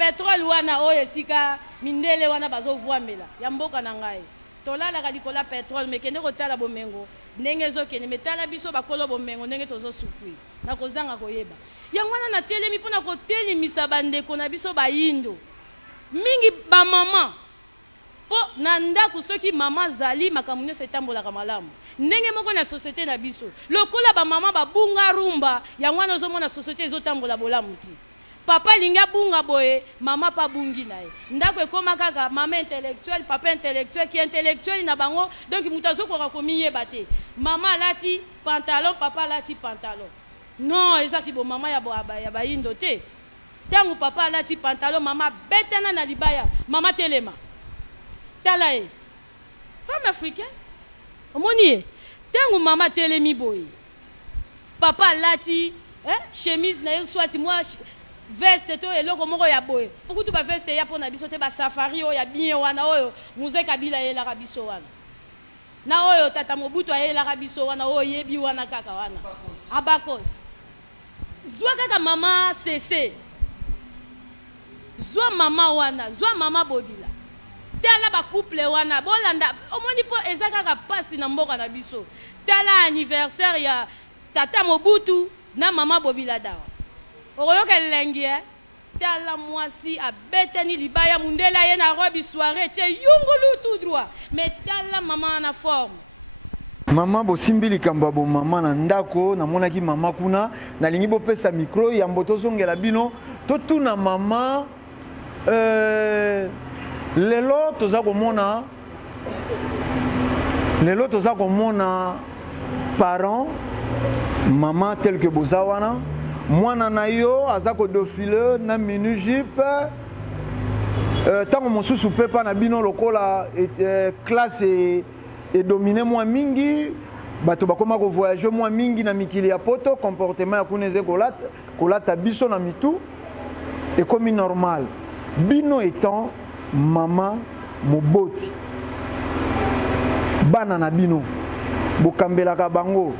petrole wana oyo esika mindele wana bazovwamela ya mboka na ngai tolalaka likola petrole mekende kotala bomengo ndenge ezokende metala biso bakolo bomengo ndenge tozosufri na kozanga koyeba yango wana natelemi mpo na kotelemisa bandeko na biso bayindo mingi bamama mpo na ndako soki mama azali makambo nyonso etambolaka malamu ndenge moko na société na biso lokola bamama babunga rumba yango wana ozomona société ezotambola bolamu ti papa linga bunga boye mama pa bungi na ye ndako ekoma kaka mama intellectuel papa intellectuel ki intellectuel na bango donc mutu azokoka komiyeba te mama alati pantalon papa alati pantalon non ezaki bo mama ya bayindo te ntango papa alati pantalon mama betana na libaya mama telema tala ye femme africaine omoni ye ntango mama telemi boye papa alati chemise na ye swati mwa veste to eloko moko ya boye pokutu ba veste ya pona biso te ba safari oyo ya bien wana oyo Mzee Kabila yelaka biso wana na oyo tata Mobutu ayelaka biso wana oyo yebi wana kaka wana abakos zwa kaka mama cc zwa mama wana zwa mama Bobila tala ba couple wana bolanda omoni po ezaka ka pasi na mboka na biso tala anniversaire ya tata Mobutu na mama Bobila Dawa oyoka lengi tala mwasi abeteni libaya mundela ye na robe soirée tie yungulu tout droit mais tala mama na forme Mama bosimbi likambo bo mama na ndako namonaki mama kuna nalingi bopesa micro ya mboto zongela bino totuna mama lelo toza komona parents mama tel que bozawana mwana na yo azako défilé na mini jupe tango mosusu pepa na bino lokola classe et dominer moi mingi bato bakoma ko voyager moi mingi na mikili ya poto comportement ya kuneze kolata biso na mitu et comme normal bino étant mama moboti bana na bino bokambelaka bango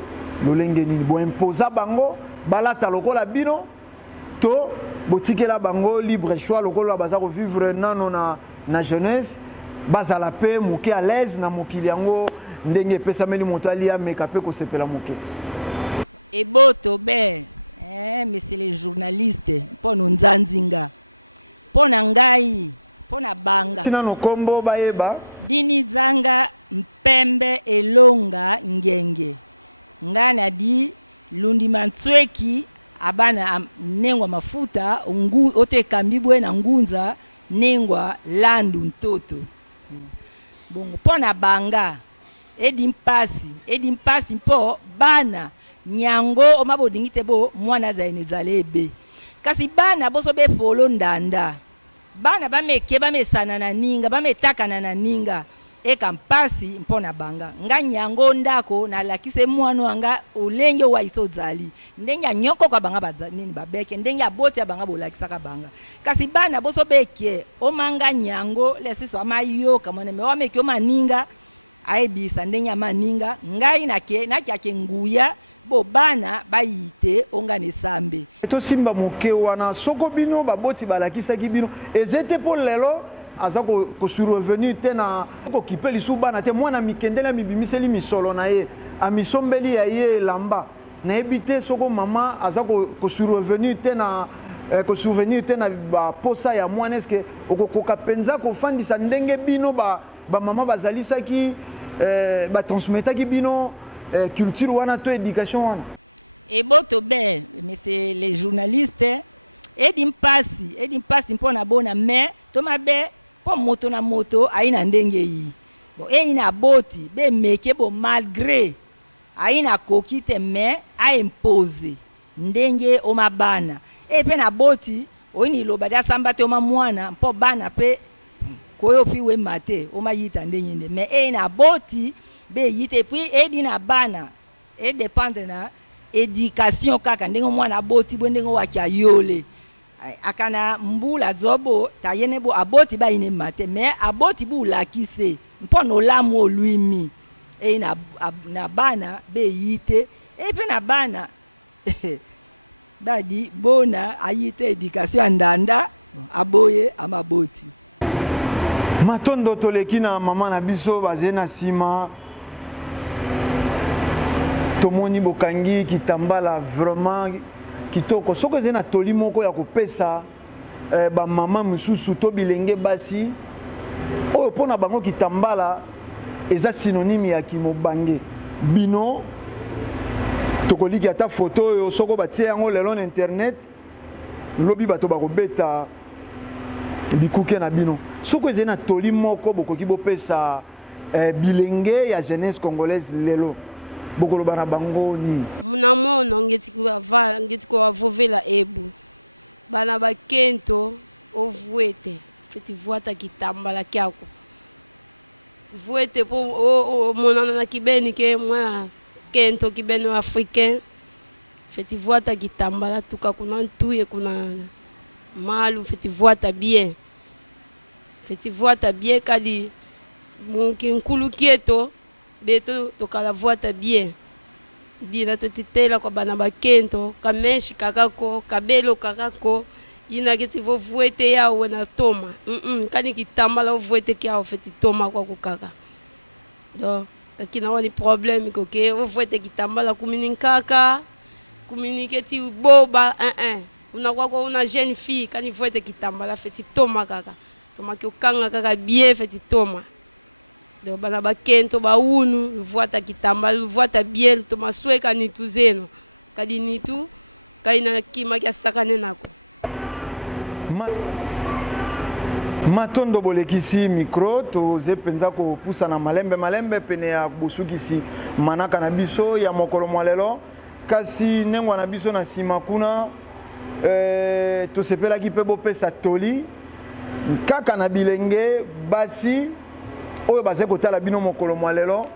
lolenge nini bo imposa bango balata lokola bino to botikela bango libre choix lokola baza ko vivre nano na jeunesse bazala pe moke à l'aise na mokili yango ndenge pesameli motali ya meka pe ko sepela moke eboto be monsieur les journalistes pono nzanzinga pona ngai pona banga sina no kombo bayeba dini zanga mpembe elonga ngenge ngana di lundi mantsweki abana nengwa mafuta ote kambibwe na ngunza nengwa landu ntoto bongo pona banga edi mpasi mpo bana nyango omabodingite bo mwana zaine zalebe kasi bana boso be polo ndanda bana bamesana na ninga bametakana na ninga eka mpasi mpona banga nga nyango ndako na lakise mwana wanga olenge wa iso zali ndenge nyoko kwa banga bazanini babeke ndenge aboti abanga bolakisaka banga kasi bana boso beke omanga nyango lesiso amayoka mone me wameke maninga aibisa ndenge maninga ngai nakyake nguya bo bana bayite ongane sambe to simba moke wana soko bino baboti balakisaki bino ezete po lelo aza ko survenu tena ko kipeli subana te mwana mikendela mibimiseli misolo na ye amisombeli ya ye lamba na ebite soko mama aza ko survenu tena ko souvenir tena ba posa ya mwana eske okokoka penza ko fandisa ndenge bino ba mama bazalisaki ba transmetaki bino culture wana to éducation wana eboto be monsieur les journalistes edi mpasi mpona bona mais to mabe po moto na moto aina ndenge yi bo ina boti be meke bo malgré aina kokite mais a imposer ndenge o mabana pe na boti oni loba da samba te o mwana mpo bana pe koyo piwe mate o mayita ndenge mais ina boti be yite puis edi na bana et dépendre na éducation kaka ndenge mwana boti bo ndenge wakia yole akana mbula zobo tayene bo aboti ba ine mate mais aboti bu lakise mpono lamu oluimi na bana be yite pe na bana dadi bona ayite éducation ndanda aboye amaboti matondo toleki na mama na biso bazena sima tomoni bokangi kitambala vraiment kitoko soko zena toli moko ya kopesa ba mama mususu to bilenge basi oyo pona bango kitambala eza synonyme ya kimobange bino tokoliki ata photo oyo soko batie yango lelo na internet lobi bato bakobeta bikuke na bino soko zena toli moko bokoki bopesa bilenge ya jeunesse congolaise lelo bokoloba na bango ni munamono ngeti ko avovela ebu bana bakento ovuete feti vuata kitambala kyako vuete po monana na kibeni ke mwana kento kibeni africain feti vuata kitambala tuka kuna ntuye kuna malu feti vuata bien kadi munkinkulu kieto beto tokala vuata bien dina totitela kwa bana bakento kameshi kakako kabelo kakako inaketi vo vuete yawe na toma kani kitambala vuete kia feti toma kwa kukaka do kakina wani problème koke vo vuete kitambala kuminikaka communiquer boba una jeune fille quand il faut être kitambala feti toma kaka toma ki okanga kaka bien feti toma do bana bakento ba unu vuata kitambala vuata bien toma sweka ni tuzeno kadi nitu kaina kima kya sakane nako matondo bolekisi micro toze penza ko pusa na malembe pene ya busukisi manaka na biso ya mokolo mwalelo kasi nengwa na biso na sima kuna tosepelaki mpe bopesa toli kaka na bilenge basi oyo baze kotala bino mokolo mwalelo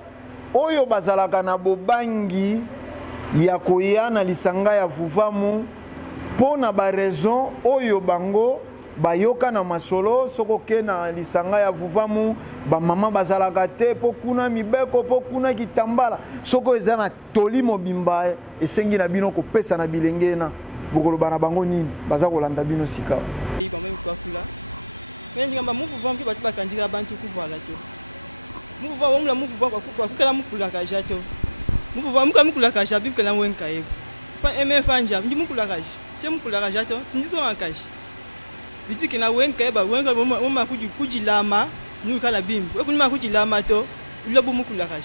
oyo bazalaka na bobangi ya koya na lisanga ya vuvamu mpo na baraison oyo bango bayoka na masolo soko ke na lisanga ya vuvamu bamama bazalaka te mpo kuna mibeko mpo kuna kitambala soko eza na toli mobimba esengi na bino kopesa na bilenge na bokoloba na bango nini baza kolanda bino sika bakandika bantu kuvala to muvuva wamula muvuva kwakukala mukulaka jato muvuva mukulaka jabi kala wenka yebo pa eme fanja ndi mukulaka je mukulaka jato sindiso akaji bitu kina wenka yeba wenka woma kujilama ni kala bimbo ekunima kujilama to lobo mukulaka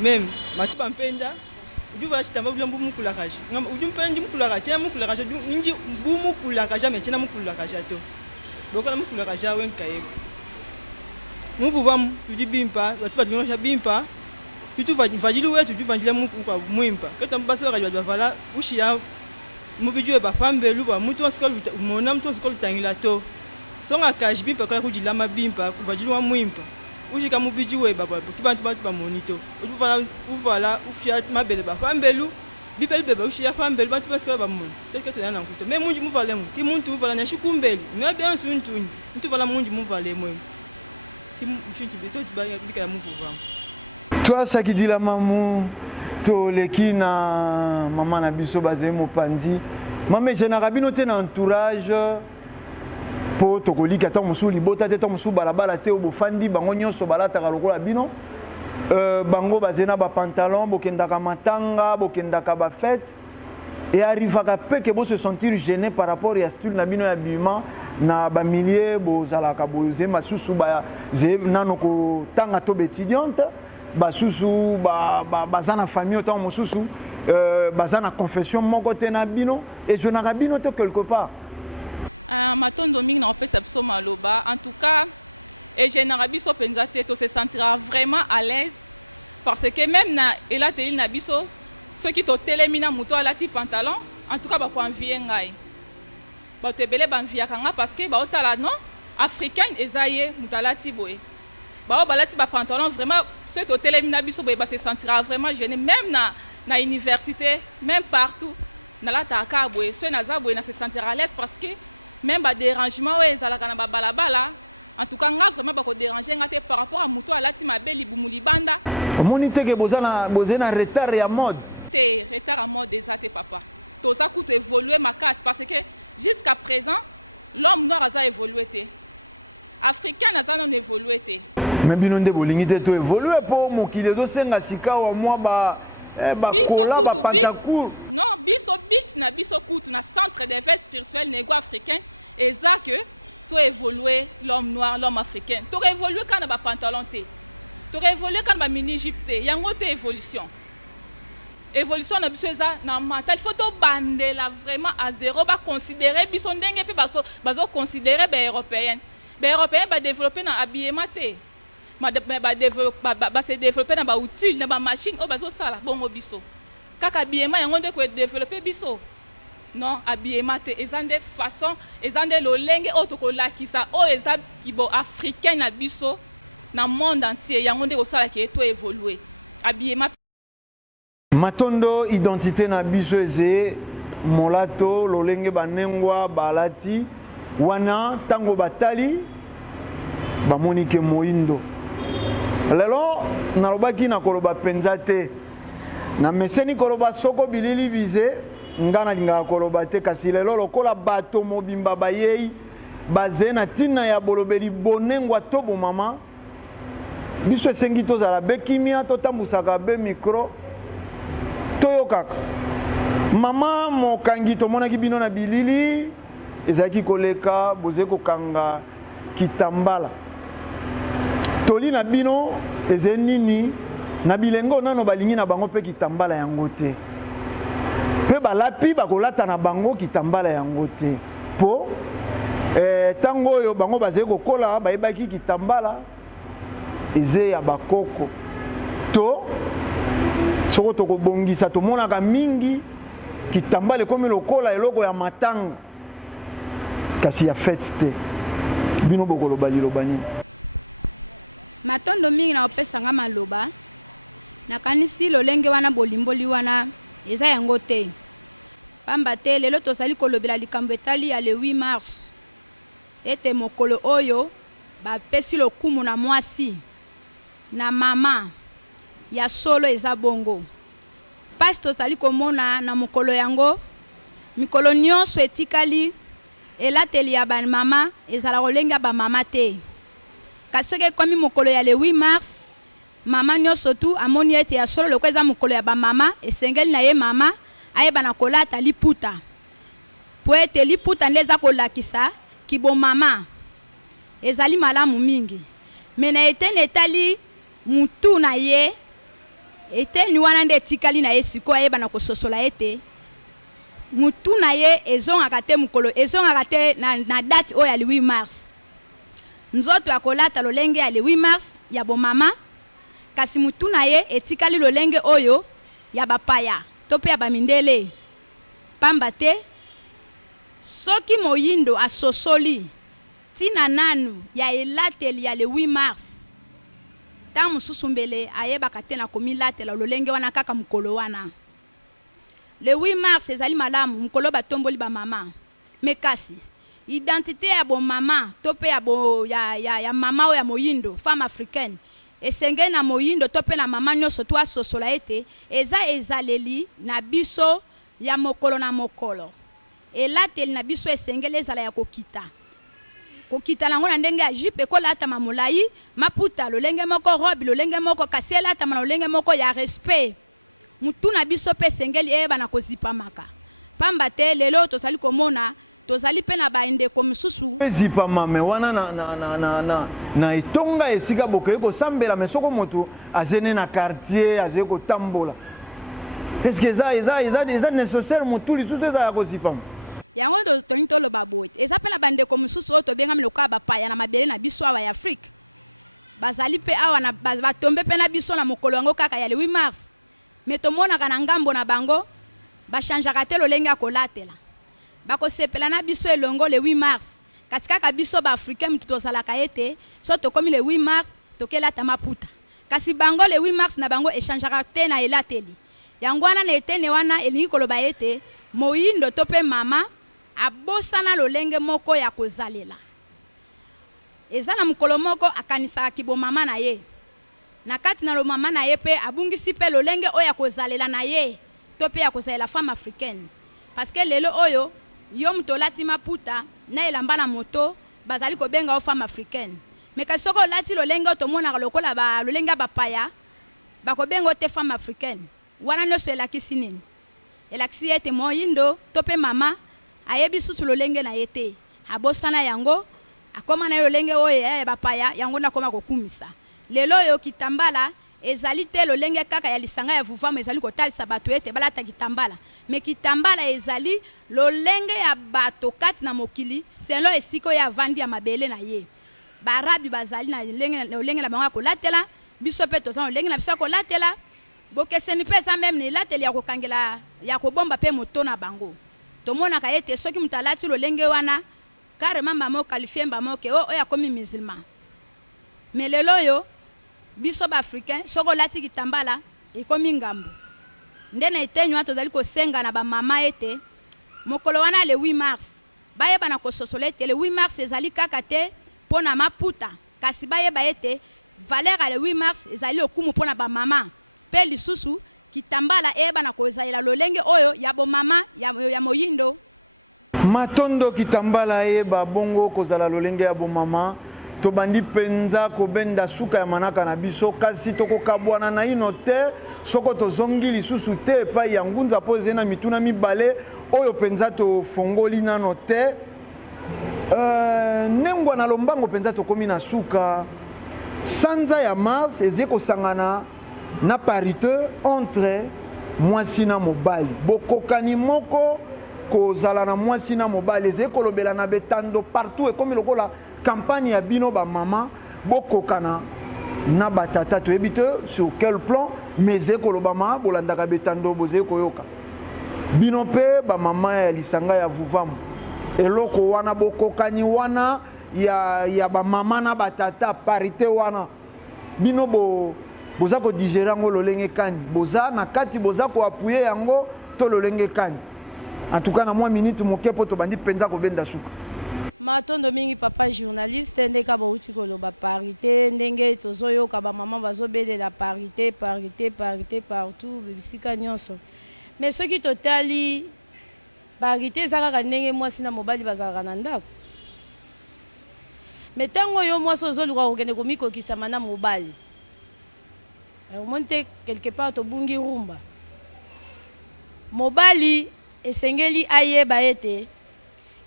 même matupa mpenda ujuva chitamba bulombo mukulaka ngam ujumpenda ndi mukulaka je mukulaka je ndi bu mukulaka ja mechena mukulaka jato bokola mukulaka ja wenka yebo muvuvamu tudibimpa batupa tunyosha bimpa tutu vajilu wetu tuvanjile kwa mwimpa kata mbasa wakati bavala ushia mubijwe bafambelu ba mtu wasikolo mona mtu wasikolo tangila to songa kaji bimpa kala kujilama bimpa kuvajilu wa mwimpa ushika mubijwe baba kibantu bantu ba monito uvala ufia mabele bafambelu bibeli beba ushia fambelu bantu basikolo ba mona teke tena nkuto me munji muvale mu ki muntu uvala na shikumbeli me bien suntu mtu vala munji muvale mwe toi sakidila mamu toleki na mama na biso bazali mopanzi mama jenaka bino te na entourage po tokolika ta mosu libota te ta mosu balabala te obofandi bango nyonso balataka lokola bino bango bazali na bapantalon bokendaka matanga bokendaka bafete et arrivaka pe ke bo se sentir gêné par rapport ya style na bino ya bima na bamilie bozalaka boze masusu nano kotanga to baétudiante basusu baza na famille otango mosusu baza na confession moko te na bino ejonaka bino te quelque part matondo mingi na kopesa biso maloba en tout cas ejenaka biso mpenza te to se sentira vraiment à l'aise parce que même na elateli na biso soki totelemi na moto alati pantalon en tout cas bakoanvie ngai bato ebele banviaka nga parce que baotala non africaine eza ye moto alati boye bao balati bapantalon vraiment soki totelemi na biso boye base sentira vraiment gêné même na université même partout nalataka boye soki naza boye na se sentir à l'aise parce que même badérangement oyo ezalaka na babalabala en tout cas nga vraiment bakodéranger nga te par rapport à moto alati mabe libumu libanda omoni teke boza na retard ya mode te retard à mode eza te papa toza kutu évoluer makasi parce que jusqu'à présent l'homme noir a évolué te africain a non évolué te mais bino nde bolingi te to évoluer po mokili ezosenga sika wa mwa bakola bapantacourt non biso bit na biso kutu na centre d'éveil spirituel nego africain eza que to évoluer l'homme noir l'homme africain to évoluer quand na bapantalon te to évoluer quand na mini jupe te yango te évolution évolution na biso eza na mental il faut to bandela vraiment à zéro ba considérer biso ndenge pe bazo considérer ba européen ba développer na habillement te ba se développer na ba outils na ba machine o bazo sala bongo biso kaka habillement yango nde ko développer biso non habillement te ezande façon ezande lolenge o to ko lakisa o eza kibo africain na biso na monde entier yango nde ko sala ki to évoluer habillement matondo identité na biso eze molato lolenge banengwa balati wana tango batali bamonike moindo lelo nalobaki na koloba penza te na meseni koloba soko bilili bize ngana linga koloba te kasi lelo lokola bato mobimba bayei baze na tina ya bolobeli bonengwa to bo mama biso esengi tozala be kimia totambusaka be micro toyokaka mama mokangi tomonaki bino na bilili ezalaki koleka boze kokanga kitambala toli na bino eze nini na bilengo nano balingi na bango pe kitambala yango te pe balapi bakolata na bango kitambala yango te po tango oyo bango bazali kokola bayebaki kitambala eze ya bakoko to soko tokobongisa tomonaka mingi kitambala ekomi lokola eloko ya matanga kasi ya fete te bino bokoloba liloba nini matondo mingi na opesanga maloba nakanisi lolenge wana bolimboli wana eza yango te pamba te lelo tozali kolobela likambo etali ya le 8 mars ete mokolo oyo bapesi lokumu na mwasi na mama ya solo eza bongo pasi tozali komona na mokolo yango mikolo nyonso etikali elateli ya bamama ezala kolenga bamama te kasi soki ekomi mokolo ya le 8 mars mama nyonso tu amoni ete ya solo loko eza mokolo ya bamama esengeli na ye mama ayeba na kolata liputa po ete liputa nde eza kolakisa kibomama ezali malamu mingi me na eteni etali mutu na ye eteni wana nde etikali na ye sikoyo ayeba na kososola ete mutu na ye ezongaka te mokolo ezongaka te na date oyo ya le 8 mars nzoto akolata lolenge ya le 8 mars ya bomama kasi mutu na ye etikali lolenge oyo ya bapaya to pe ya bamindele pamba te soki moyindo asosoli tina nanu ya elateli ya le 8 mars ta mosusu mbele ayebaka te na komilatela lolenge wana kaka mokolo wana le 8 mars ezali malamu mokolo batomboli bamama me kasi identité ya bomama to pe ya mama oyo ya moyindo femme africaine esengeli na moyindo to pe na mama nyonso to asosola ete eza ezaleli na biso ya mokolo na mokolo elateli na biso esengeli ezala ya kokita nango na ndenge ya jipe ekolatama molai maputa lolenge moko robe lolenge moko kasi elatama na lolenge moko ya respect mutu na biso pe esengeli eyeba na kozipamaka pamba te lelo tozali komona tozali pe na bandeko mosusu ezipama me wana na etonga esika bokoki kosambela me soko moto azene na quartier azali kotambola eske eza nécessaire motu lisusu eza ya kozipama yango toni toloba boye eza pe na bandeko mosusu oyo tobengami lokola bapaya na mabele na biso awa ya afrique bazali pe awa batombe pe na biso na mokolo yango kaka ya le 8 mars me tomonaka na ngambo na bango bachangeaka te lolenge ya kolatela bakosepela na biso elongo le 8 mars kasi kaka biso baafricain mitu tozalaka ete so tokomi le 8 mars tokelata maputa kasi bango le 8 mars na bango echangeaka te na elateli yango wana na etene wana elingi koloba ete moyindo to pe mama abosana lolenge moko ya kozalela eza na mokolo moko akanisaka kibomama na ye na kati na lomama na ye pe abungisi pe lolenge oyo ya kozalela na ye to pe ya kozalela femme africaine parce que lelo oyo yo muto lati maputa na elamba na moto bazali kobenga o femme africaine mais kasi soko lati lolenge otomonaka lokola lolenge bapaya bakobenga te femme africaine wana nyonso elakisi nini elakisi ete moyindo to pe mama ayebi susu lolenge na ye te abosana yango akoma na lolenge oyo ya bapaya yango nakoma kokumisa lelo oyo kitambala ezali te lolenge kaka ya lisanga ya vuvamu ezali kotalisa bato ete balata kitambala me kitambala ezali lolenge ya bato kati na mokili selo esiko ya vandi ya mabele na ye barabi bazali na lolenge na bango ya kolatela biso pe tozana lolenge na biso ya kolatela bokeseni pe eza meme na elateli ya kokangela ya kobomba pe moto na bango tomonaka ete soki moto alati lolenge wana karema mbama okalifie mbama oke oyo akomi musulman me lelo oyo biso baafricain soko olati kitambala ekomi ngambo nde na eteni wana tozali kosenga na bamama ete mokolo wana le 8 mars bayeba na kososola ete le 8 mars ezali kaka te mpo na maputa kasi bayeba ete valeur ya le 8 mars ezali okumu mpo na bamama mpe lisusu kitambala eba na kozalela lolenge oyo ya bomama ya moyindo. Matondo kitambala eba bongo kozala lolenge ya bomama tobandi penza kobenda suka ya manaka na biso kasi tokokabwana na ino te soko tozongi lisusu te epai ya ngunza po ezali na mituna mibale oyo penza tofongoli nano te. Nengwa na lombango penza tokomi na suka sanza ya mars ezali kosangana na parité entre mwasi na mobali bokokani moko kozala na mwasi na mobali ezali kolobela na betando partout ekomi lokola campagne ya bino ba mama bokokana na batata toyebi te sur quel plan mais ezali kolobama bolandaka betando bozali koyoka bino pe ba mama ya lisanga ya vuvamu eloko wana bokokani wana ya ba mama na batata parité wana bino boza ko digérer yango lolenge kani boza na kati boza ko appuyer yango to lolenge kani en tout cas na mwa minute moke po to bandi penza ko benda suka. Matondo mingi papa journaliste ndeka bauti koloba parité ndenge tozoyoka ba mama bazobelela parité partout bisika nyonso mais soki totali parité ezalaka ndenge mwasi na mobali bazalaka na ndako mais ntango yo mwasi ozoluka kokende komikokisama na mobali omoni te quelque part tobungi rumba mobali esengeli ayeba ete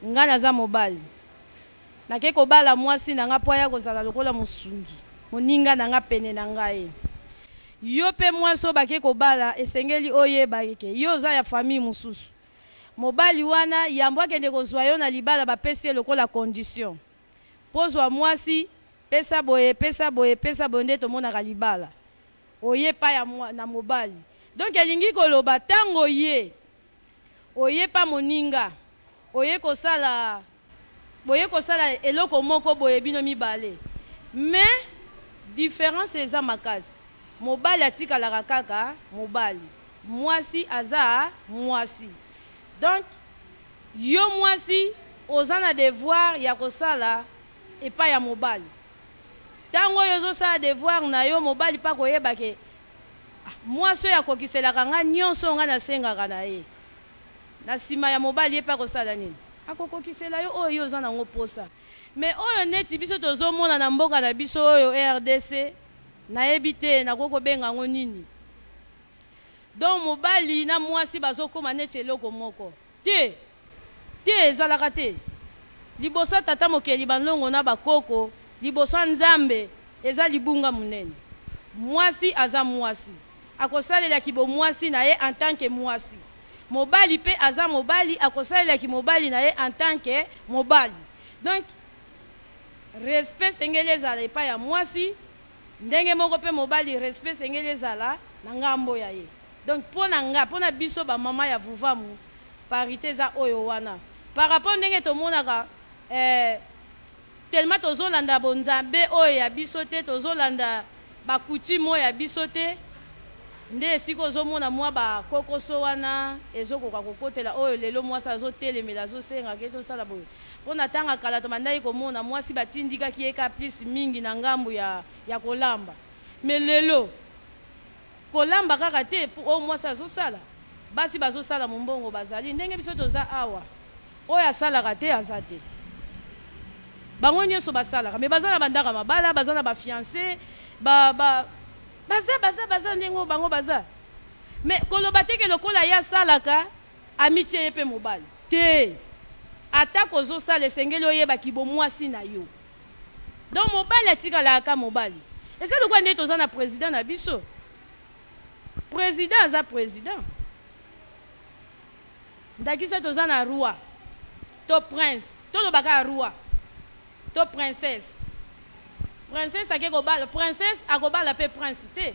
nga naza mobali nake kobala mwasi na nga po aya kozala lokola mosungi moninga na nga pene na ngai yo pe mwasi oyo bake kobala esengeli oyeba eke yo oza ya famille mosusu mobali wana yambo akende kozwa yo na libala bapesi ye lokola condition pozwa mwasi pesa boye nde tomonaka libala oye pa ya na mobali donc elingi koloba ntango oye pa moninga oye kosala eloko moko boye bino mibale mais différence eza makasi mobali atikalaka kaka mobali mwasi aza mwasi donc yo mwasi oza na devoir ya kosala epai ya mobali ntango oyo ozosala devoir na yo mobali mpa koyeba ke mwasi oyo akokiselaka nga nyonso nga nasengaka na ye na nsima ya mobali ye mpe akosala nini akokokisela yo oyo oza nango posa mais oyo neti biso tozomona na mboka na biso oyo RDC nayebi te nakoki kobenga yango nini donc mobali na mwasi bazokoma neti eloko moko te ezalaka te liboso tata mokeli bandongo na bakoko liboso nzambe eza libunga munene mwasi aza mwasi akosalelaki bomwasi na ye en tant que mwasi mobali pe aza mobali akosalelaki mobali na ye en tant que mobali donc respect sengeli ezala epai ya mwasi ndenge moko pe mobali respect sengeli ezala na ngambo ya ye donc mpona biso bamama ya vuvamu parité eza oyo wana par rapport ndenge tomonaka tellement tozolanda bonzambe oyo ya biso te tozolanda bakutime oyo ya biso te nde esika ozomona mwa bakokoso wana ezokoka kokotela oyo lelo mwasi azotelemela azosengaka ete osala boye mpona ntanga kala tomandaki komona mwasi batindikaki ye ka plus mingi na ngambu ya kolamba mais lelo kolamba kaka te oyo mwasi azosala basi bazosala mombongo bazali ndenge biso toza awa oyo asalaka te aza te bango nyonso basalaka mais baza na bandaka mabala baza na bafiancé baza ndenge oyo bango baza mais koloba teke lokola ye asalaka amitie ye mpe mobali te ata kozosala esengeli oyebaki bomwasi na yo donc mobali atikalaka mobali ese lokola nde toza na président na biso président aza président ndakisa toza na roi to prince tolobaka roi to princesse princesse ake kobala princesse akobala pe prince te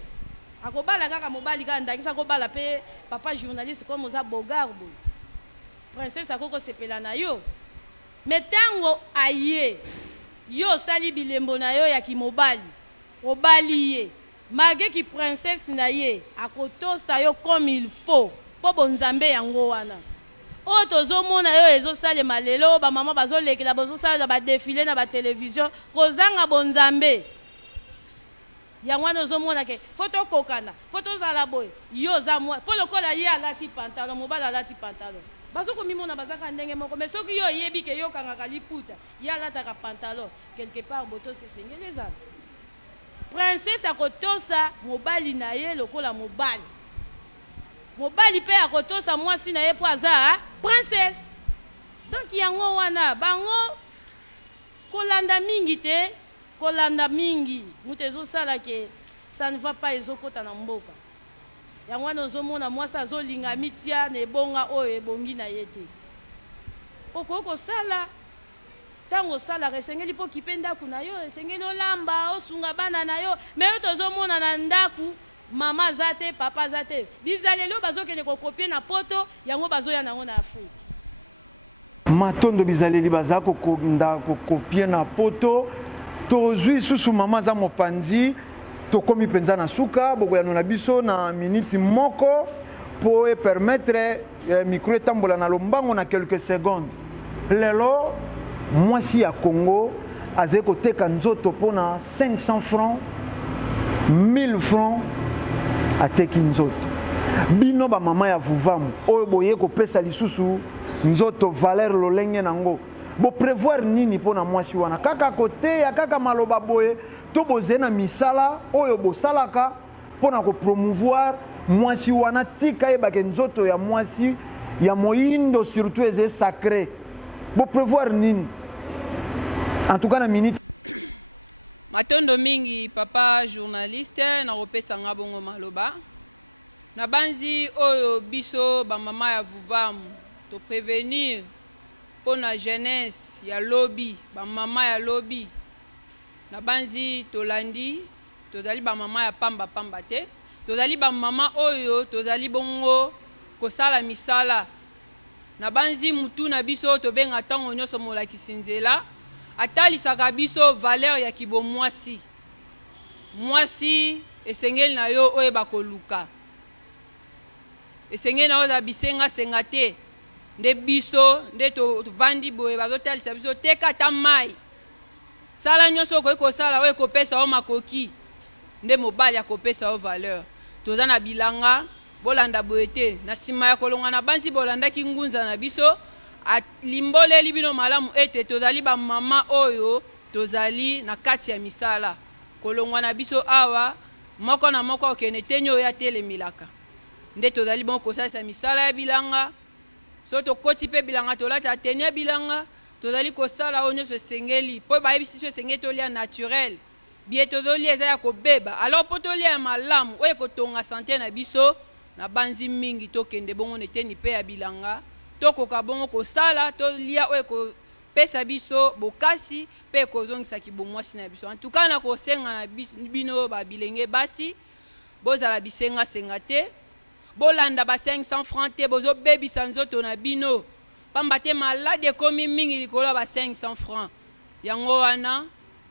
akobala kaka mobali kaka ndakisa akobala pe papa journaliste comme oza bogard boye princesse akokosepela na yo mais ntango aye yo osali bilembo na yo ya kimobali obali ye malgré ki princesse na ye akotosa yo comme il faut mpo bonzambe yango wana oyo tozomona yo ezosalema lelo bamama bazolekela bazosalela badefile na batelevizio kozanga bonzambe yango wana ozomona ke fo tokokana fo tozala boye yo oza mwa mpo lokola ye alati pantalon mobali alati pantalon bazokomimona bazaka ndenge moko mais soki yo oyebi ke yo okangaka liputa ye alataka pantalon quelque part botosi esengeli ezala princesse akotosa mobali na ye lokola mobali mobali mpe akotosa mwasi na ye mpo aza princesse donc yango wana bango kolanda mingi te kolanda mingi mutu ezosala ke ça ne va pas ezokota na mboka yango wana ozomona mwasi azolinga mitia na ebonga oyo ebongi na ye te okoki kosala ntango osalaka esengeli mpo kipe ndako na yo esengeli olamba osunga bana na yo me yo tozomona na ndako mama aza te papa aza te bizaleli bazokende kokopie na poto yango bazoya nango na afrike matondo bizaleli baza kokonda kokopie na poto tozwi susu mama aza mopanzi tokomi mpenza na suka bokoyano na biso na miniti moko po epermettre micro etambola na lombango na quelques secondes lelo mwasi ya Congo azali koteka nzoto mpona 500 francs 1000 francs ateki nzoto bino bamama ya vuvamu oyo boye kopesa lisusu nzoto valeur lolenge nango boprevoir nini mpona mwasi wana kaka koteya kaka maloba boye to boze na misala oyo bosalaka mpona kopromouvoir mwasi wana tika yebake nzoto ya mwasi ya moyindo surtout eze sacré boprevoir nini en tout cas na minute matondo mingi papa journaliste na kopesa nga bongo maloba na banzi oyo biso bamama ya vuvamu to prévenir pona jeunesse ya lobby bamama ya lobby na banzi tolandi tozali bamama ya pamba pamba te tozali bamama oyo tozali bongo kosala misala na banzi mutu na biso tobenga ntango nyonso molakisi nzela atalisaka biso valeur ya kibomwasi mwasi esengeli na yo oyo bakoluka esengeli na yo za bisenga senga te nde biso nde tovandi boye bazotalisa biso teka ata mai sala nyonso okoki kosala oyo ekopesa yo makoki nde mobali akopesa yo valeur toza na bilanga bolanda boye te na nsima ya kolonga na banzi bolandaki ngunza na biso alimboleli bino malamu ete tozali bamama oyo tozali na kati ya misala kolongwa na biso awa moko na moko okende teni oyo atelemilaka nde tozali bongo kosalisa misala ya bilanga so tokoti mpe bilanga tolata teni ya bilanga tozali kosala oyo nyonso esengeli mpo bayebisi biso esengeli tolia naturel bie tozolia eza ya kobeba alors mpo tolia ya malamu oyo ekotonga sante na biso na banzi mingi tokende bongo na eteni mpe ya bilanga tokoka bongo kosala tolia oyo ekopesa biso bokasi mpe ekozongisaki bomwasi na biso en tout cas na kosenga na bino babilenge basi bozala bisenga-senga te bolanda ba 500 francs te bozobebisa nzoto na bino pamba te malade ekomi mingi likolo ya ba 500 francs yango wana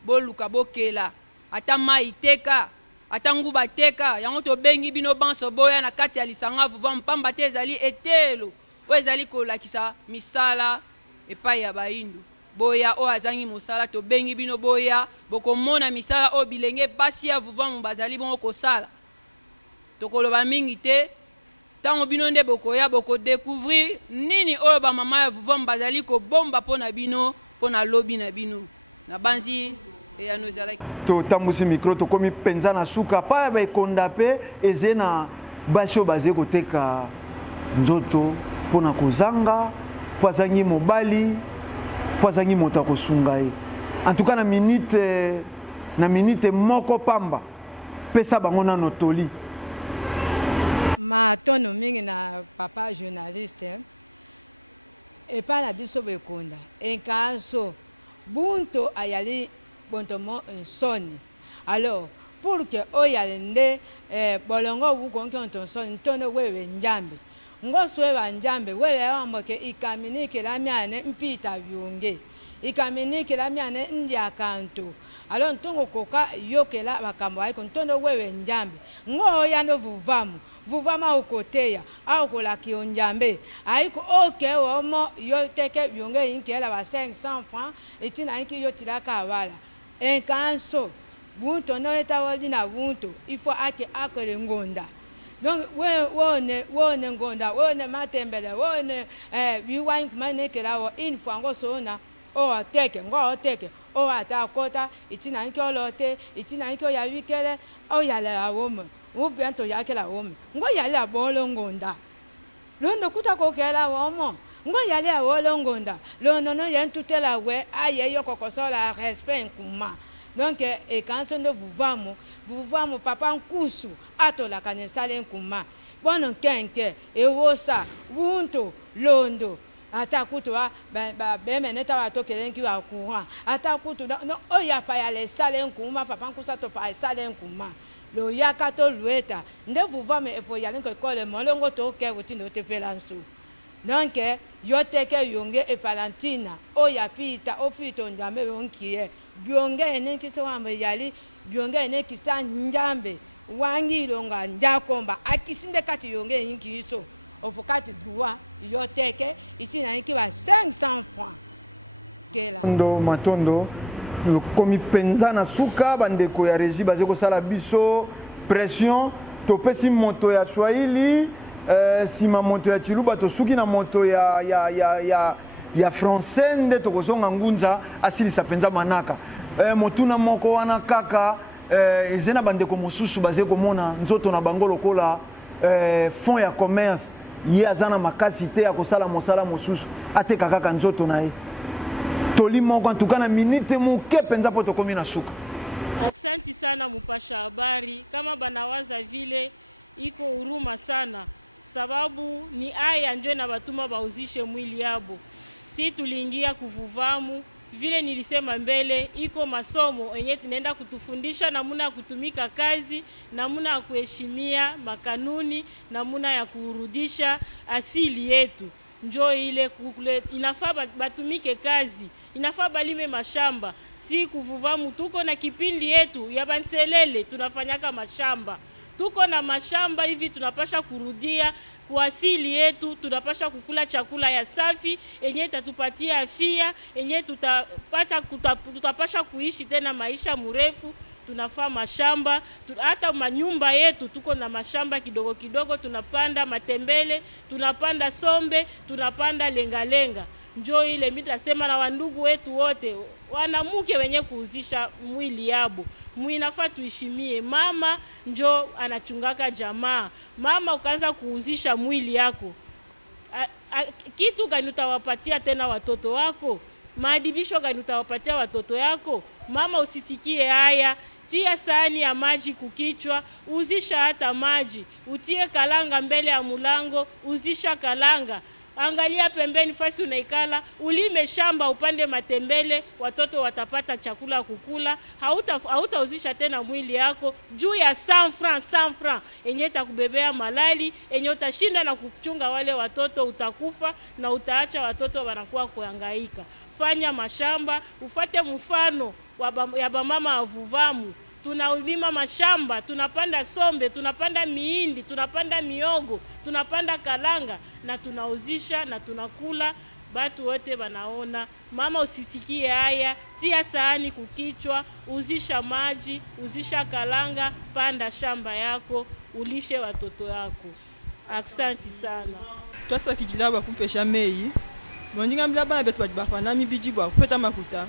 boluka bokela ata mai teka ata nguba teka yango tobengi bino banso boya na kati ya lisanga vuvamu pamba te ezali etelo oyo ezali kolakisa misala epai ya bayindu boya oyo azangi mosala tobengi bino boya bokomona misala oyo bilenge basi ya vuvamu bazali bongo kosala tokoloba mingi te ntango bino nde bokoya bokodécouvrir nini oyo bamama ya vuvamu bazali kobomba mpo na bino mpo na lobi na bino na banzi eyano ezalaki totambusi micro tokomi mpenza na suka pa baekonda mpe eze na basi oyo bazali koteka nzoto mpo na kozanga mpo azangi mobali mpo azangi moto akosunga ye en tout cas na minute moko pamba pesa bango nano toli matono mingi na papa journaliste epai na biso bekonda enkanso bunto ayali bontomo nsoni alors pour que oyale nde bolongo bukonki ontonsoni ntono wewe njambe ngosweba njambe wewe wamboke ikaminike la myane mpita byunge ikaminike la myane ndia kanto alors ntongo koka yokela makambo ayiko ntono wewe njambe ngo yano vuvama ukoteya au kolaki onjambe ayiko oke womo yoteke byunge inkela ba 500 francs itina inki yotilaka wala enkanso bunto no eta wali na bunto ifo ake akole ngonda donc wone ngonda wone matembele wone biwa kumane kelawo info ngo sona o ateke ngo ateke o atakota itina nkyo lote itina nkyo ya wikele o yale la wome wo biento yake la wome ngo yale abolo ngonda londo kuta ko kela womo ngo yale abolo ngonda lono no yentutela we aye yokokosola respect kuma donc et quand on de vous vamos papa nkusu atola kanesale nkuma bono kenke ewosa wunto londo atakutu wa bemeneta watokelenki wa kuha atakutu no oya pa ya le sale nkuma papa nkusa to pa sale nkuma lo yakato lueta nde vous vamos e po yalen ko kole molongo to ke wutindo te pelansu donc yoteke yonge e palantina oya pita ofito njambe yonkie bionge ene kisa wambe yali bionge ene kisa njambe wangi longa njakomba akisinde kati yonge yinkiso ofokati droit yoteke itina yiki ba 500 francs kela ndo matondo komi penza na suka bandeko ya régie bazeko sala biso pression topesi moto ya Swahili sima moto ya Chiluba tosuki na moto ya français nde tokozonga ngunza asilisa penza manaka motuna moko wana kaka ezena bandeko mosusu baze komona nzoto na bango lokola fond ya commerce ye azana makasi te ya kosala mosala mosusu ateka kaka nzoto na ye toli moko antuka na minute moke penza po tokomi na suka. Aksanti sana mupasha habari, kama banawaza vile iko huruma sana, sababu ni aya njo na batuma bauzishe mwili yabo. Si tuliingia kuvuvamu vile nilisema mbele, iko masomo enye tunaenda kutufundisha namuna ya kutumika kazi, namuna ya kuheshimia makanuni, namuna ya kurudisha asili yetu. Njo ile inafaa batumike kazi, inafaa balime mashamba. Si kuvuvamu tuko na kipindi yetu ya Banselele tunafanyaka mashamba. Tuko na mashamba hivi tunapasha kurudia kwa asili yetu, tunapasha kukula chakula ya safi enye tatupatia afya, enye tutapasha kuishi tena maisha mrefu. Tunafaa mashamba, hata manyumba yetu tuko na mashamba kidogo kidogo, tunapanda matembele, tunapanda sombe, tunapanda lenga. Njo ile mimi nasema na wandugu wetu wote, wanamuke wenye kuuzisha mwili yabo. Muinafaa tuishimie. Mama njo anachungaka jamaa. Mama ukaanza kuuzisha mwili yako, kitu gani utawapatia tena watoto wako? Maadibisho gani utawapatia watoto yako? Mama usisikie haya, tia sahani ya maji kukichwa, uzisha hata maji. Utie kalanga mbele ya mulango, uzisha kalanga. Angalia pembeni fasi unaikala, ulime shamba upande matembele, watoto watapata chakula kukula. Hautauzisha tena mwili yako juu ya 100 francs enye takubebea malali, enye utashinda na kuchunga wale watoto, utakufa na utaacha watoto wanakuwa kuhangaika. Fanya mashamba, ufate mfano ya bamama avuvamu. Tunaulima mashamba, tunapanda sombe, tunapanda miindi, tunapanda miogo, tunapanda kalanga na tunauzisha na tunakula. Batu wote banaona. Mama usisikie haya, tia sahani kukichwa, uzisha maji, uzisha kalanga, panda shamba yako, ulishe watoto yako. Aksanti sana. Twasa kijilaba kumpesha mei. Bonjinga mbila bana betu bafana mibiji bwa kupeta makuta.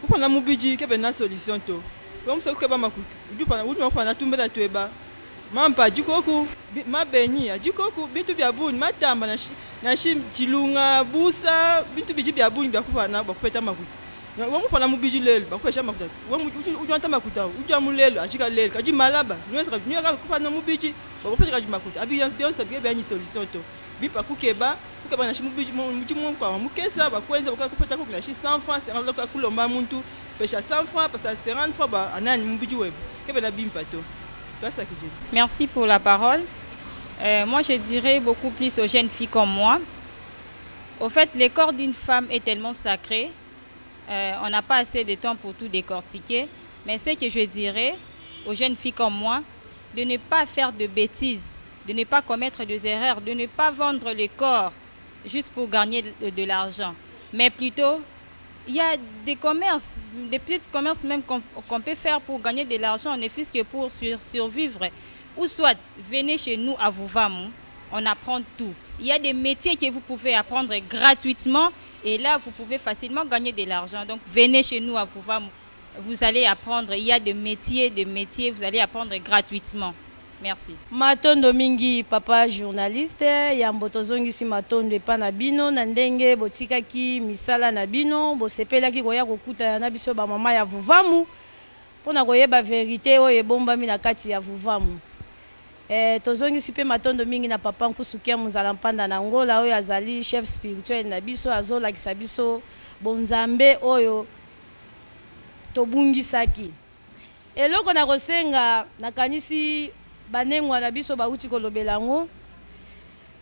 Kupana mubiji kebe na solution to. Comme ça que ba makuta. Uduma fana tumbela tweba. Mampa jikoku mabenyi jikoku bitu bya buni matamba na shim chilunga busa bitu biji bya buni bya kufana ba kupeta makuta. Wamu fana mubiji lelo ba kwesha makuta. Wamu ujanta makuta. Uja mulelo ajika lelo kaji malaba. Nweka kufana mubiji ba kupeta kaji makuta. Abi bien ça bien ni solution to. Bipa kukeba na shimu biji mu kwa mukesa ba kwenza ba kupeta kokula shi 100 francs c'est kulomba muntu pesha 100 francs parce que 50 francs ba anani mubiji web. Kebe na bimpa to. Merci pour la parole. Moi, je dirais beaucoup plus aux jeunes filles comme moi. Au fait, le corps d'une femme est tellement sacré. On n'a pas assez de temps pour tout décortiquer. Mais ce que je dirais aux jeunes filles comme moi, de ne pas faire de bêtises, de ne pas commettre des erreurs, de ne pas vendre le corps juste pour gagner de l'argent. Mais plutôt il y a des commerces, des petits commerces même qu'on peut faire pour gagner de l'argent, ne fût-ce que pour survivre. Ou soit, venez chez nous à Vuvamu, on apprend tout. Il y a des métiers que vous pouvez apprendre gratuitement et là, vous pouvez facilement gagner de l'argent. Donc, venez chez nous à Vuvamu, vous allez apprendre. Il y a des métiers, vous allez apprendre gratuitement. Merci. Matondo mingi papa journaliste ya mbotozongisi matondo epa na bino na ndenge botikaki misala na bino bosepelaki koya kokuta na biso ba mama ya Vuvamu pona koyeba vérité oyo ebombami na kati ya Vuvamu. Tozongisi pe matondo mingi na papa Nkusukia Muzala Mpanda na Ngola oyo azali chef spirituel na biso azolakisa biso bonzambe oyo tobungisaki. Eloko na kosenga nakanisi banengwa na biso bauti kolobelango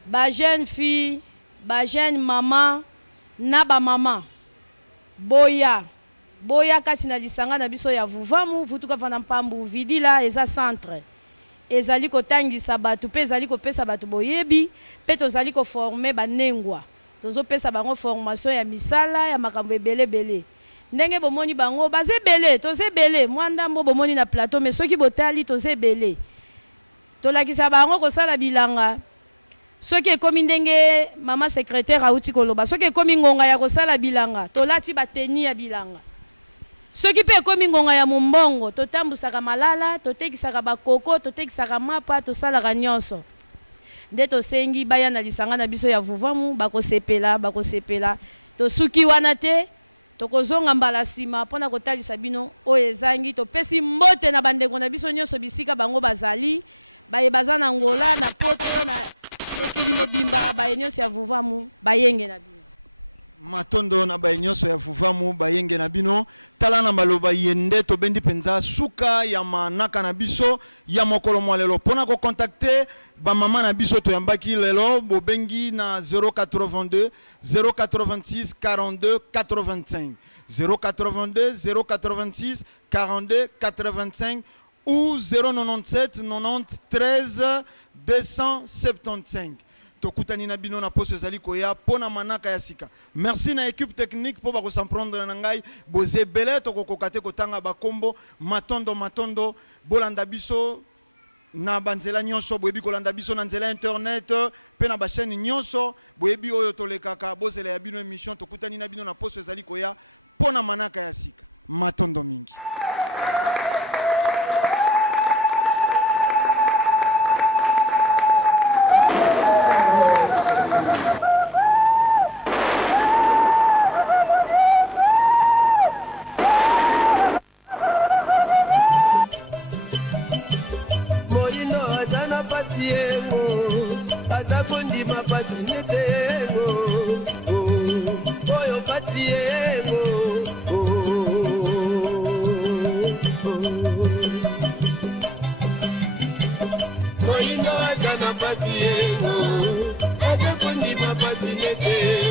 ba jeune fille ba jeune maman na ba mama boya kati na lisanga na biso ya Vuvamu vutuka fana mpambu vidila eza centre ezali kotangisa batu pe ezali kopesa batu boyebi pe tozali ko former banengwa tozopesa bango formation ya misala ya makambo ebele ndenge bomoni bango bazebele tozebele mwanda mbo bomoni na plateau mais soki botali tozebele tolakisa bango kosala bilanga soki ekomi ndenge mama secrétaire auti koloba soki ekomi ngonga ya kosala bilanga tolati bateni ya bilanga soki pe ekomi ngonga ya mombongo totambusaka malala totekisaka bakoko totekisaka mapa tosalaka nyonso nde tosengi baya na lisanga na biso ya Vuvamu bakosepela tosuki wana te tokozonga mbala nsima mpona kotalisa bino oyo ezangi topesi mbote na bandeko na biso nyonso bisika bango bazali baye baza na Ngola na poto na mokili mobimba baye nyonso ya Vuvamu bayenge na bino matondo na baye nyonso ya Vuvamu bayenge na bino tala na baloba yende tobendi penza suka ya manaka na biso ya mokolo mwa lelo mpona kokontakte bamama na biso toyambaki lelo bobengi na 082 086 42 85 082 086 42 85 ou 097 90 13 275. Tokutani na bino na poste ezali koya pona manaka ya sika. Merci na équipe technique pour ba s'en prendre na ngai boze belé tokokokate kotanga bakombo matondo bolanda biso na banzela nyonso boyebi kolanda biso na nzela internet pe na ba chaîne nyonso boyebi oyo tolekaka bozela ya bino émission tokutani na bino na poste ezali koya pona manaka ya sika matondo mingi. Moingo atana patiengo, atakundi mapati nete.